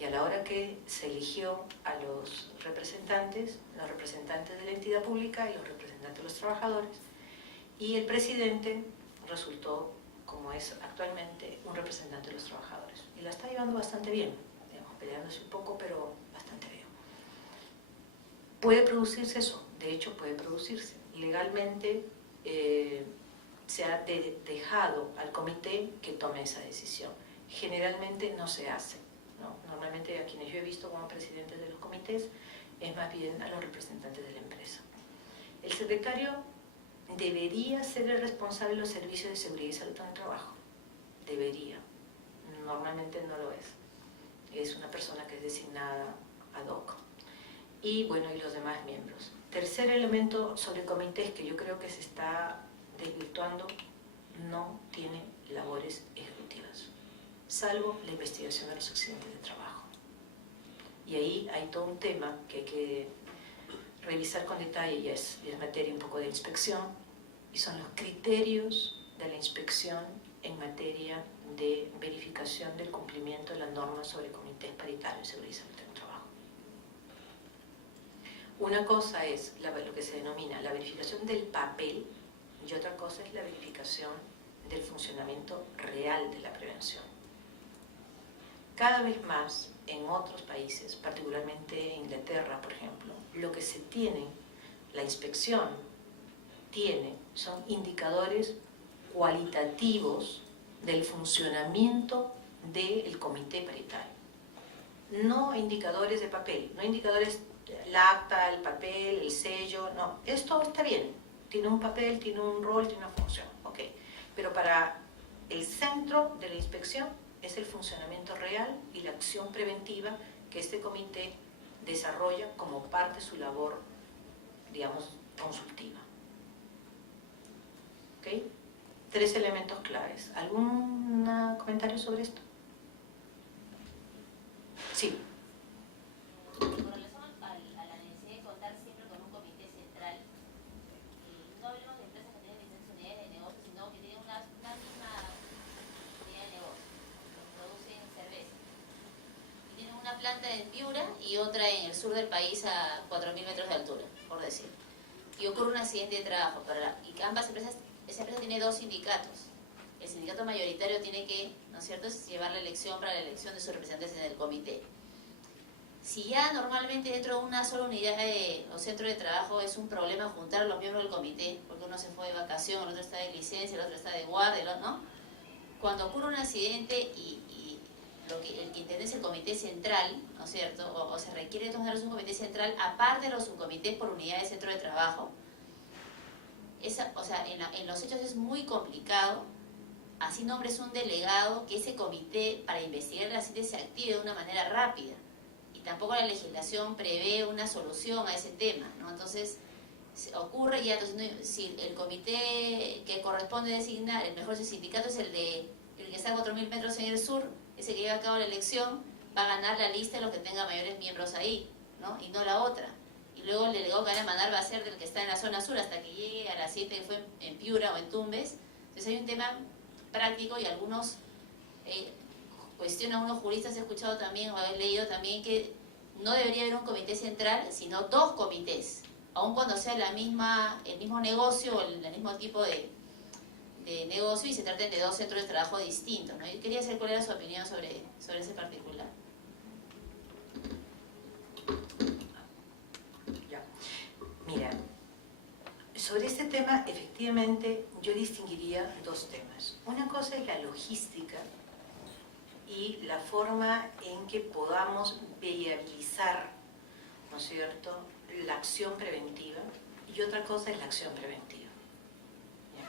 y a la hora que se eligió a los representantes de la entidad pública y los representantes de los trabajadores, y el presidente resultó, como es actualmente, un representante de los trabajadores. Y la está llevando bastante bien, digamos, peleándose un poco, pero bastante bien. ¿Puede producirse eso? De hecho, puede producirse. Legalmente se ha dejado al comité que tome esa decisión. Generalmente no se hace, ¿no? Normalmente a quienes yo he visto como presidentes de los comités es más bien a los representantes de la empresa. El secretario debería ser el responsable de los servicios de seguridad y salud en el trabajo. Debería. Normalmente no lo es. Es una persona que es designada ad hoc. Y bueno, y los demás miembros. Tercer elemento sobre comités que yo creo que se está desvirtuando, no tiene labores ejecutivas, salvo la investigación de los accidentes de trabajo. Y ahí hay todo un tema que hay que revisar con detalle, y es materia un poco de inspección, y son los criterios de la inspección en materia de verificación del cumplimiento de la norma sobre comités paritarios de seguridad y salud en el trabajo. Una cosa es lo que se denomina la verificación del papel y otra cosa es la verificación del funcionamiento real de la prevención. cada vez más en otros países, particularmente Inglaterra, por ejemplo, lo que se tiene, la inspección tiene, son indicadores cualitativos del funcionamiento del comité paritario. No indicadores de papel, no indicadores, el acta, el papel, el sello, no. Esto está bien, tiene un papel, tiene un rol, tiene una función, ok. Pero para el centro de la inspección es el funcionamiento real y la acción preventiva que este comité desarrolla como parte de su labor, digamos, consultiva. ¿Ok? 3 elementos claves. ¿Algún comentario sobre esto? Sí. Con relación a la necesidad de contar siempre con un comité central, no hablemos de empresas que tienen distintas unidades de negocio, sino que tienen una misma unidad de negocio, que producen cerveza. Y tienen una planta en Piura y otra en el sur del país a 4.000 metros de altura, por decir. Y ocurre un accidente de trabajo, y que ambas empresas, esa empresa tiene 2 sindicatos. El sindicato mayoritario tiene que, ¿no es cierto?, llevar la elección para la elección de sus representantes en el comité. Si ya normalmente dentro de una sola unidad o centro de trabajo es un problema juntar a los miembros del comité, porque uno se fue de vacación, el otro está de licencia, el otro está de guardia, ¿no? Cuando ocurre un accidente y el que entiende es el comité central, ¿no es cierto?, o se requiere tomar un comité central, aparte de los subcomités por unidad de centro de trabajo, o sea, en los hechos es muy complicado. Así nombres un delegado que ese comité para investigar el accidente se active de una manera rápida. Y tampoco la legislación prevé una solución a ese tema, ¿no? Entonces, ocurre ya, entonces, si el comité que corresponde designar, el mejor sindicato es el que está a 4.000 metros en el sur, ese que lleva a cabo la elección, va a ganar la lista de los que tengan mayores miembros ahí, ¿no? Y no la otra. Y luego el delegado que van a mandar va a ser del que está en la zona sur hasta que llegue a la 7 que fue en Piura o en Tumbes. Entonces hay un tema práctico y algunos cuestionan, unos juristas he escuchado también o he leído también que no debería haber un comité central sino 2 comités, aun cuando sea el mismo negocio o el mismo tipo de negocio y se traten de 2 centros de trabajo distintos, ¿no? Yo quería saber cuál era su opinión sobre ese particular. Ya. Mira, sobre este tema, efectivamente, yo distinguiría 2 temas. Una cosa es la logística y la forma en que podamos viabilizar, ¿no es cierto?, la acción preventiva, y otra cosa es la acción preventiva. ¿Ya?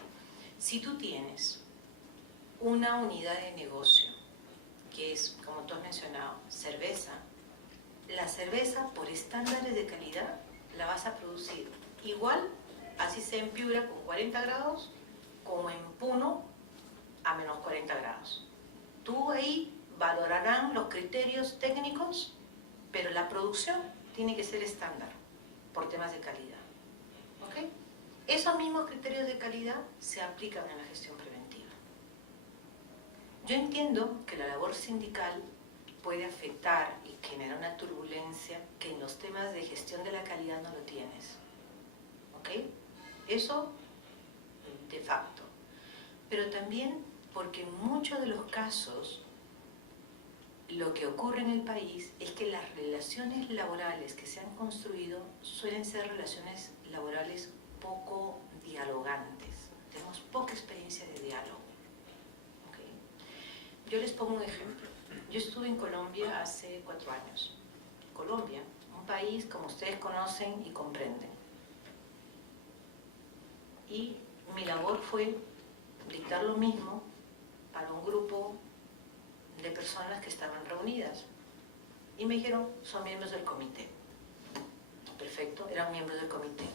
Si tú tienes una unidad de negocio, que es, como tú has mencionado, cerveza, la cerveza por estándares de calidad la vas a producir igual, así sea en Piura con 40 grados, como en Puno a menos 40 grados. Tú ahí valorarán los criterios técnicos, pero la producción tiene que ser estándar por temas de calidad. ¿Ok? Esos mismos criterios de calidad se aplican en la gestión preventiva. Yo entiendo que la labor sindical puede afectar y generar una turbulencia que en los temas de gestión de la calidad no lo tienes. ¿Ok? Eso de facto. Pero también porque en muchos de los casos lo que ocurre en el país es que las relaciones laborales que se han construido suelen ser relaciones laborales poco dialogantes. Tenemos poca experiencia de diálogo. ¿Okay? Yo les pongo un ejemplo. Yo estuve en Colombia hace 4 años. Colombia, un país como ustedes conocen y comprenden. Y mi labor fue dictar lo mismo para un grupo de personas que estaban reunidas. Y me dijeron, son miembros del comité. Perfecto, eran miembros del comité.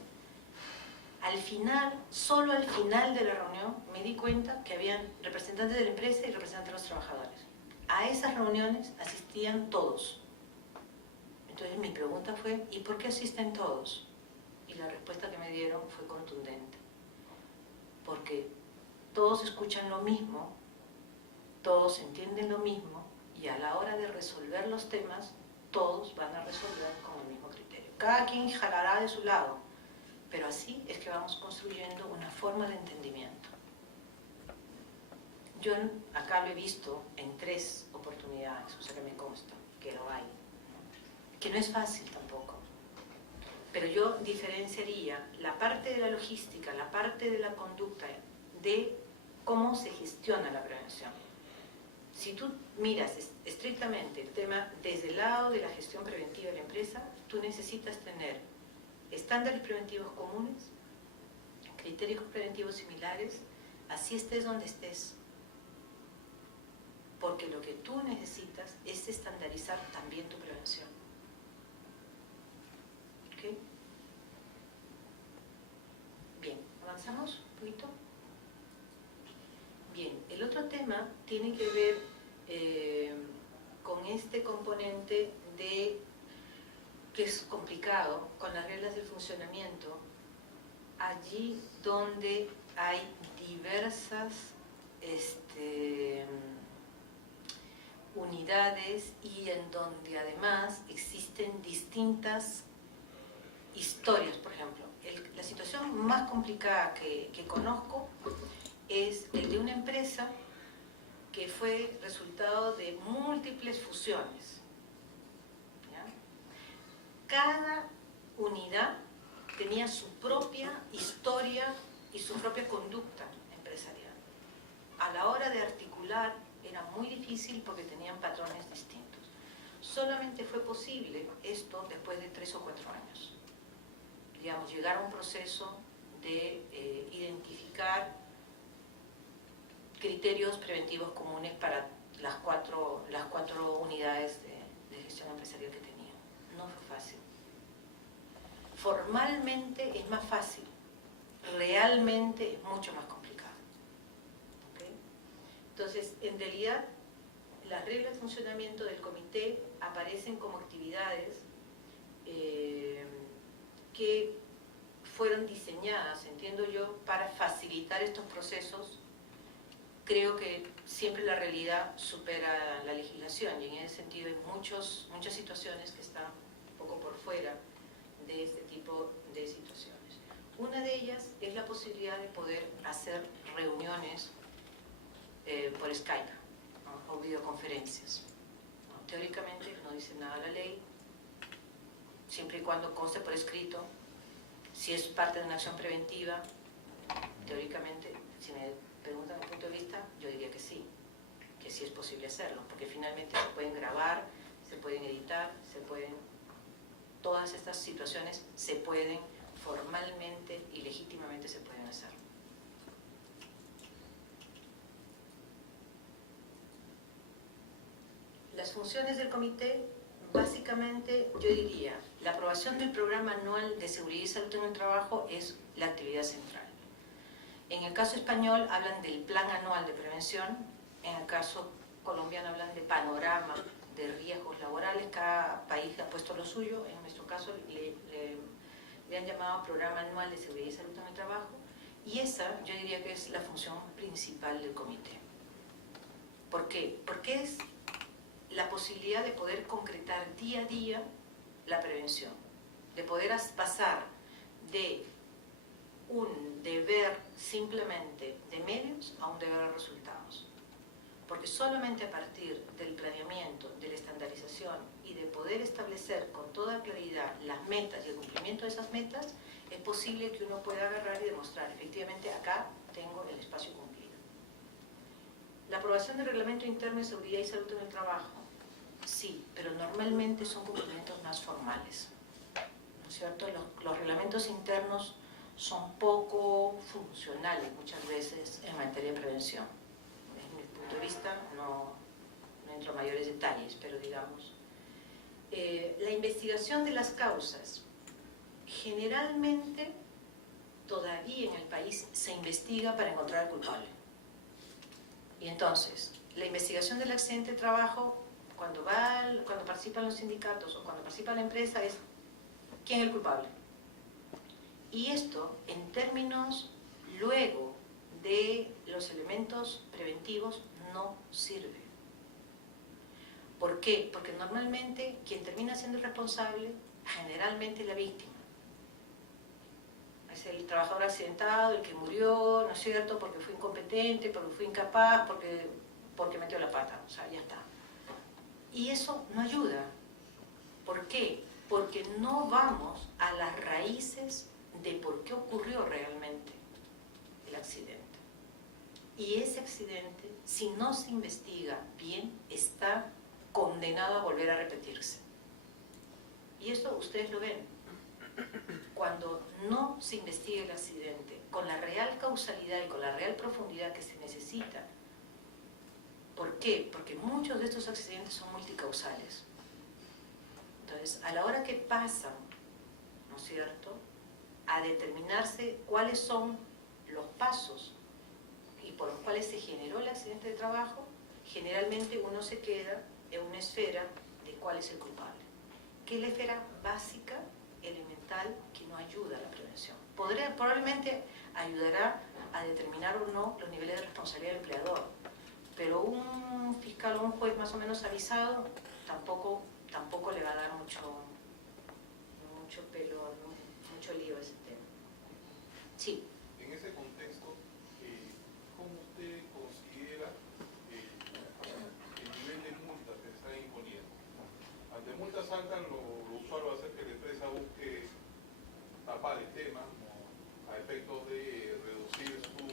Al final, solo al final de la reunión, me di cuenta que habían representantes de la empresa y representantes de los trabajadores. A esas reuniones asistían todos. Entonces mi pregunta fue, ¿y por qué asisten todos? Y la respuesta que me dieron fue contundente. Porque todos escuchan lo mismo, todos entienden lo mismo y a la hora de resolver los temas, todos van a resolver con el mismo criterio. Cada quien jalará de su lado, pero así es que vamos construyendo una forma de entendimiento. Yo acá lo he visto en 3 oportunidades, o sea que me consta que lo hay, ¿no? Que no es fácil tampoco. Pero yo diferenciaría la parte de la logística, la parte de la conducta, de cómo se gestiona la prevención. Si tú miras estrictamente el tema desde el lado de la gestión preventiva de la empresa, tú necesitas tener estándares preventivos comunes, criterios preventivos similares, así estés donde estés. Porque lo que tú necesitas es estandarizar también tu prevención. ¿Ok? Bien, ¿avanzamos un poquito? Bien, el otro tema tiene que ver con este componente de que es complicado, con las reglas del funcionamiento, allí donde hay diversas unidades y en donde además existen distintas historias. Por ejemplo, la situación más complicada que conozco es el de una empresa que fue resultado de múltiples fusiones. ¿Ya? Cada unidad tenía su propia historia y su propia conducta empresarial. A la hora de articular era muy difícil porque tenían patrones distintos. Solamente fue posible esto después de 3 o 4 años. Digamos, llegar a un proceso de identificar criterios preventivos comunes para las cuatro unidades de gestión empresarial que tenía. No fue fácil. Formalmente es más fácil, realmente es mucho más complicado. ¿Okay? Entonces, en realidad, las reglas de funcionamiento del comité aparecen como actividades que fueron diseñadas, entiendo yo, para facilitar estos procesos. Creo que siempre la realidad supera la legislación y en ese sentido hay muchas situaciones que están un poco por fuera de este tipo de situaciones. Una de ellas es la posibilidad de poder hacer reuniones por Skype, ¿no? O videoconferencias, ¿no? Teóricamente no dice nada la ley, siempre y cuando conste por escrito. Si es parte de una acción preventiva, teóricamente, si me preguntan mi punto de vista, yo diría que sí es posible hacerlo, porque finalmente se pueden grabar, se pueden editar, todas estas situaciones se pueden formalmente y legítimamente se pueden hacer. Las funciones del comité, básicamente, yo diría, la aprobación del programa anual de seguridad y salud en el trabajo es la actividad central. En el caso español hablan del plan anual de prevención, en el caso colombiano hablan de panorama de riesgos laborales, cada país ha puesto lo suyo, en nuestro caso le han llamado programa anual de seguridad y salud en el trabajo, y esa yo diría que es la función principal del comité. ¿Por qué? Porque es la posibilidad de poder concretar día a día la prevención, de poder pasar de un deber simplemente de medios a un deber de resultados. Porque solamente a partir del planeamiento, de la estandarización y de poder establecer con toda claridad las metas y el cumplimiento de esas metas, es posible que uno pueda agarrar y demostrar, efectivamente, acá tengo el espacio cumplido. La aprobación del reglamento interno de seguridad y salud en el trabajo, sí, pero normalmente son cumplimientos más formales, ¿no es cierto? Los reglamentos internos son poco funcionales muchas veces en materia de prevención. Desde mi punto de vista no entro a mayores detalles, pero digamos, la investigación de las causas, generalmente todavía en el país se investiga para encontrar al culpable. Y entonces, la investigación del accidente de trabajo, cuando participan los sindicatos o cuando participa la empresa, es ¿quién es el culpable? Y esto, en términos luego de los elementos preventivos, no sirve. ¿Por qué? Porque normalmente quien termina siendo el responsable, generalmente es la víctima. Es el trabajador accidentado, el que murió, ¿no es cierto?, porque fue incompetente, porque fue incapaz, porque metió la pata, o sea, ya está. Y eso no ayuda. ¿Por qué? Porque no vamos a las raíces de por qué ocurrió realmente el accidente. Y ese accidente, si no se investiga bien, está condenado a volver a repetirse. Y esto ustedes lo ven. Cuando no se investiga el accidente con la real causalidad y con la real profundidad que se necesita. ¿Por qué? Porque muchos de estos accidentes son multicausales. Entonces, a la hora que pasan, ¿no es cierto?, a determinarse cuáles son los pasos y por los cuales se generó el accidente de trabajo, generalmente uno se queda en una esfera de cuál es el culpable, que es la esfera básica, elemental, que no ayuda a la prevención. Probablemente ayudará a determinar o no los niveles de responsabilidad del empleador, pero un fiscal o un juez más o menos avisado tampoco le va a dar mucho pelo, mucho lío a ese tema. Sí. En ese contexto, ¿cómo usted considera el nivel de multas que se están imponiendo? Ante multas altas, lo usual va a ser que la empresa busque tapar el tema a efectos de reducir su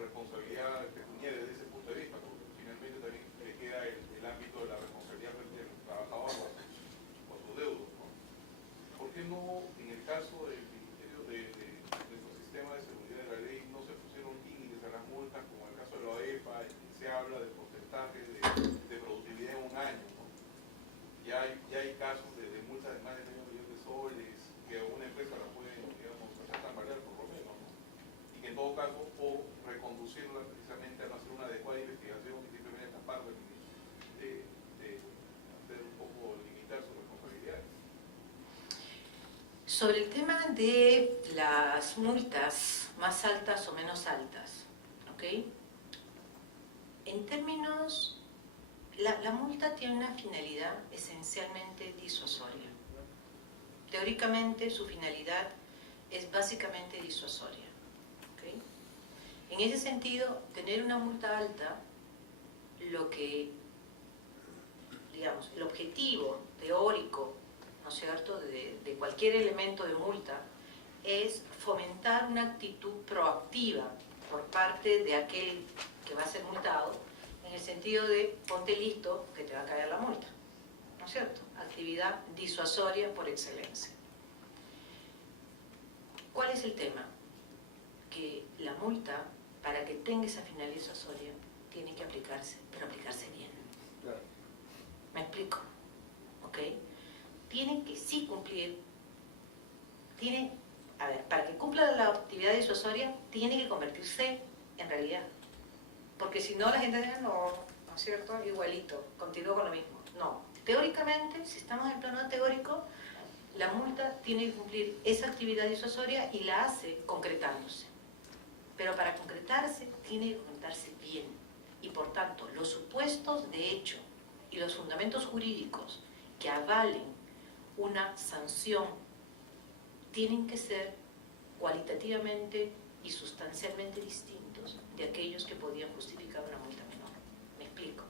responsabilidad pecuniaria desde ese punto de vista, porque finalmente también le queda el ámbito de la responsabilidad del trabajador por sus deudos, ¿no? ¿Por qué no, en el caso del Ministerio de nuestro sistema de seguridad de la ley, no se pusieron límites a las multas, como en el caso de la OEPA, se habla del porcentaje de productividad en un año, ¿no? Ya hay casos de multas de más de medio millón de soles que una empresa la puede, digamos, hacer tambalear por lo menos, ¿no? Y que en todo caso, o reconducirla precisamente a no hacer una adecuada investigación y simplemente tapar de hacer un poco limitar sus responsabilidades. Sobre el tema de las multas más altas o menos altas, ¿ok? En términos, la multa tiene una finalidad esencialmente disuasoria. Teóricamente su finalidad es básicamente disuasoria, ¿ok? En ese sentido, tener una multa alta, digamos, el objetivo teórico, ¿no es cierto?, de cualquier elemento de multa, es fomentar una actitud proactiva por parte de aquel que va a ser multado, en el sentido de ponte listo que te va a caer la multa, ¿no es cierto? Actividad disuasoria por excelencia. ¿Cuál es el tema? Que la multa, para que tenga esa finalidad disuasoria, tiene que aplicarse, pero aplicarse bien. Claro. ¿Me explico? ¿Ok? Tiene que sí cumplir, para que cumpla la actividad disuasoria, tiene que convertirse en realidad. Porque si no, la gente dice, no es cierto, igualito, continúo con lo mismo. No, teóricamente, si estamos en el plano teórico, la multa tiene que cumplir esa actividad disuasoria y la hace concretándose. Pero para concretarse, tiene que concretarse bien. Y por tanto, los supuestos de hecho y los fundamentos jurídicos que avalen una sanción tienen que ser cualitativamente y sustancialmente distintos de aquellos que podían justificar una multa menor. ¿Me explico?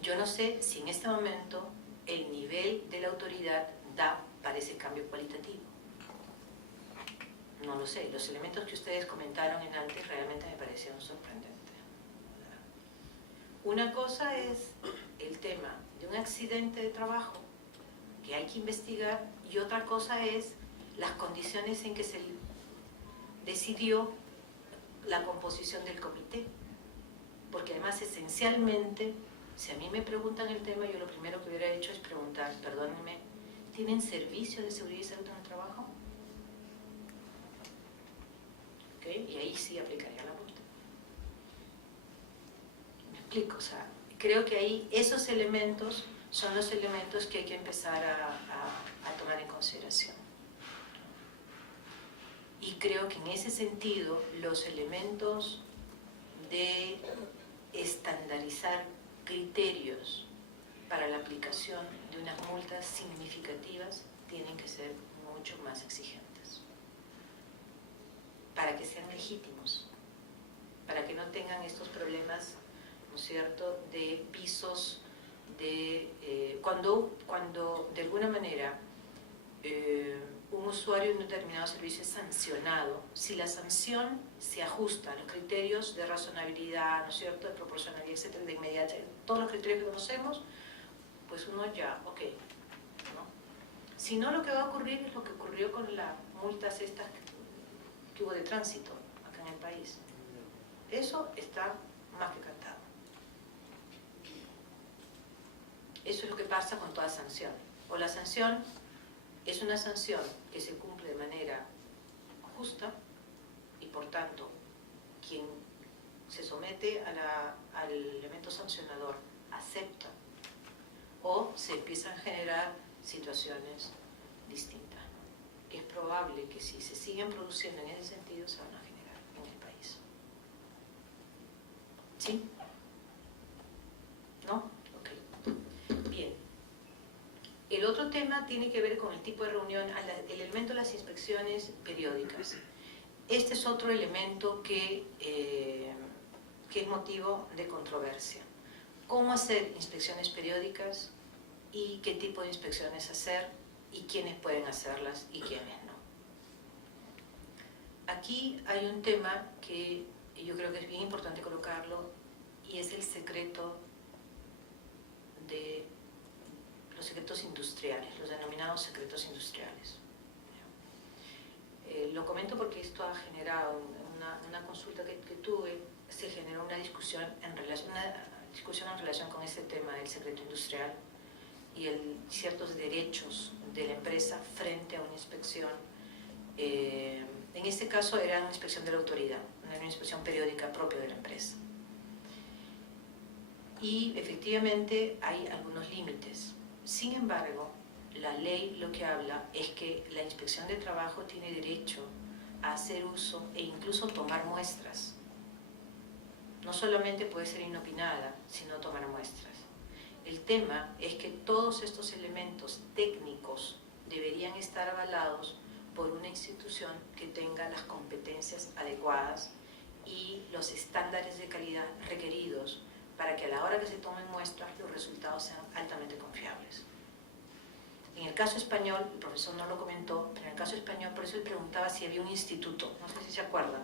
Yo no sé si en este momento el nivel de la autoridad da para ese cambio cualitativo. No lo sé. Los elementos que ustedes comentaron en antes realmente me parecieron sorprendentes. Una cosa es el tema de un accidente de trabajo que hay que investigar y otra cosa es las condiciones en que se decidió la composición del comité. Porque además esencialmente, si a mí me preguntan el tema, yo lo primero que hubiera hecho es preguntar, perdónenme, ¿tienen servicio de seguridad y salud en el trabajo? ¿Okay? Y ahí sí aplicaría la multa. ¿Me explico? O sea, creo que ahí esos elementos son los elementos que hay que empezar a tomar en consideración. Y creo que en ese sentido los elementos de estandarizar criterios para la aplicación de unas multas significativas tienen que ser mucho más exigentes para que sean legítimos, para que no tengan estos problemas, ¿no es cierto?, de visos, cuando de alguna manera un usuario de un determinado servicio es sancionado, si la sanción se ajusta a los criterios de razonabilidad, ¿no es cierto?, de proporcionalidad, etcétera, de inmediatez, todos los criterios que conocemos, pues uno ya, ok, ¿no? Si no, lo que va a ocurrir es lo que ocurrió con las multas estas que hubo de tránsito acá en el país. Eso está más que cantado. Eso es lo que pasa con toda sanción. O la sanción es una sanción que se cumple de manera justa y por tanto quien se somete al elemento sancionador acepta, o se empiezan a generar situaciones distintas, ¿no?, que es probable que si se siguen produciendo en ese sentido se van a generar en el país. ¿Sí? ¿No? Ok. Bien. El otro tema tiene que ver con el tipo de reunión, el elemento de las inspecciones periódicas. Este es otro elemento que es motivo de controversia. ¿Cómo hacer inspecciones periódicas y qué tipo de inspecciones hacer y quiénes pueden hacerlas y quiénes no? Aquí hay un tema que yo creo que es bien importante colocarlo y es el secreto de los secretos industriales, los denominados secretos industriales. Lo comento porque esto ha generado una consulta que tuve, se generó una discusión en relación con este tema del secreto industrial y ciertos derechos de la empresa frente a una inspección. En este caso era una inspección de la autoridad, una inspección periódica propia de la empresa. Y efectivamente hay algunos límites. Sin embargo, la ley lo que habla es que la inspección de trabajo tiene derecho a hacer uso e incluso tomar muestras. No solamente puede ser inopinada, sino tomar muestras. El tema es que todos estos elementos técnicos deberían estar avalados por una institución que tenga las competencias adecuadas y los estándares de calidad requeridos para que a la hora que se tomen muestras los resultados sean altamente confiables. En el caso español, el profesor no lo comentó, pero en el caso español, por eso él preguntaba si había un instituto, no sé si se acuerdan,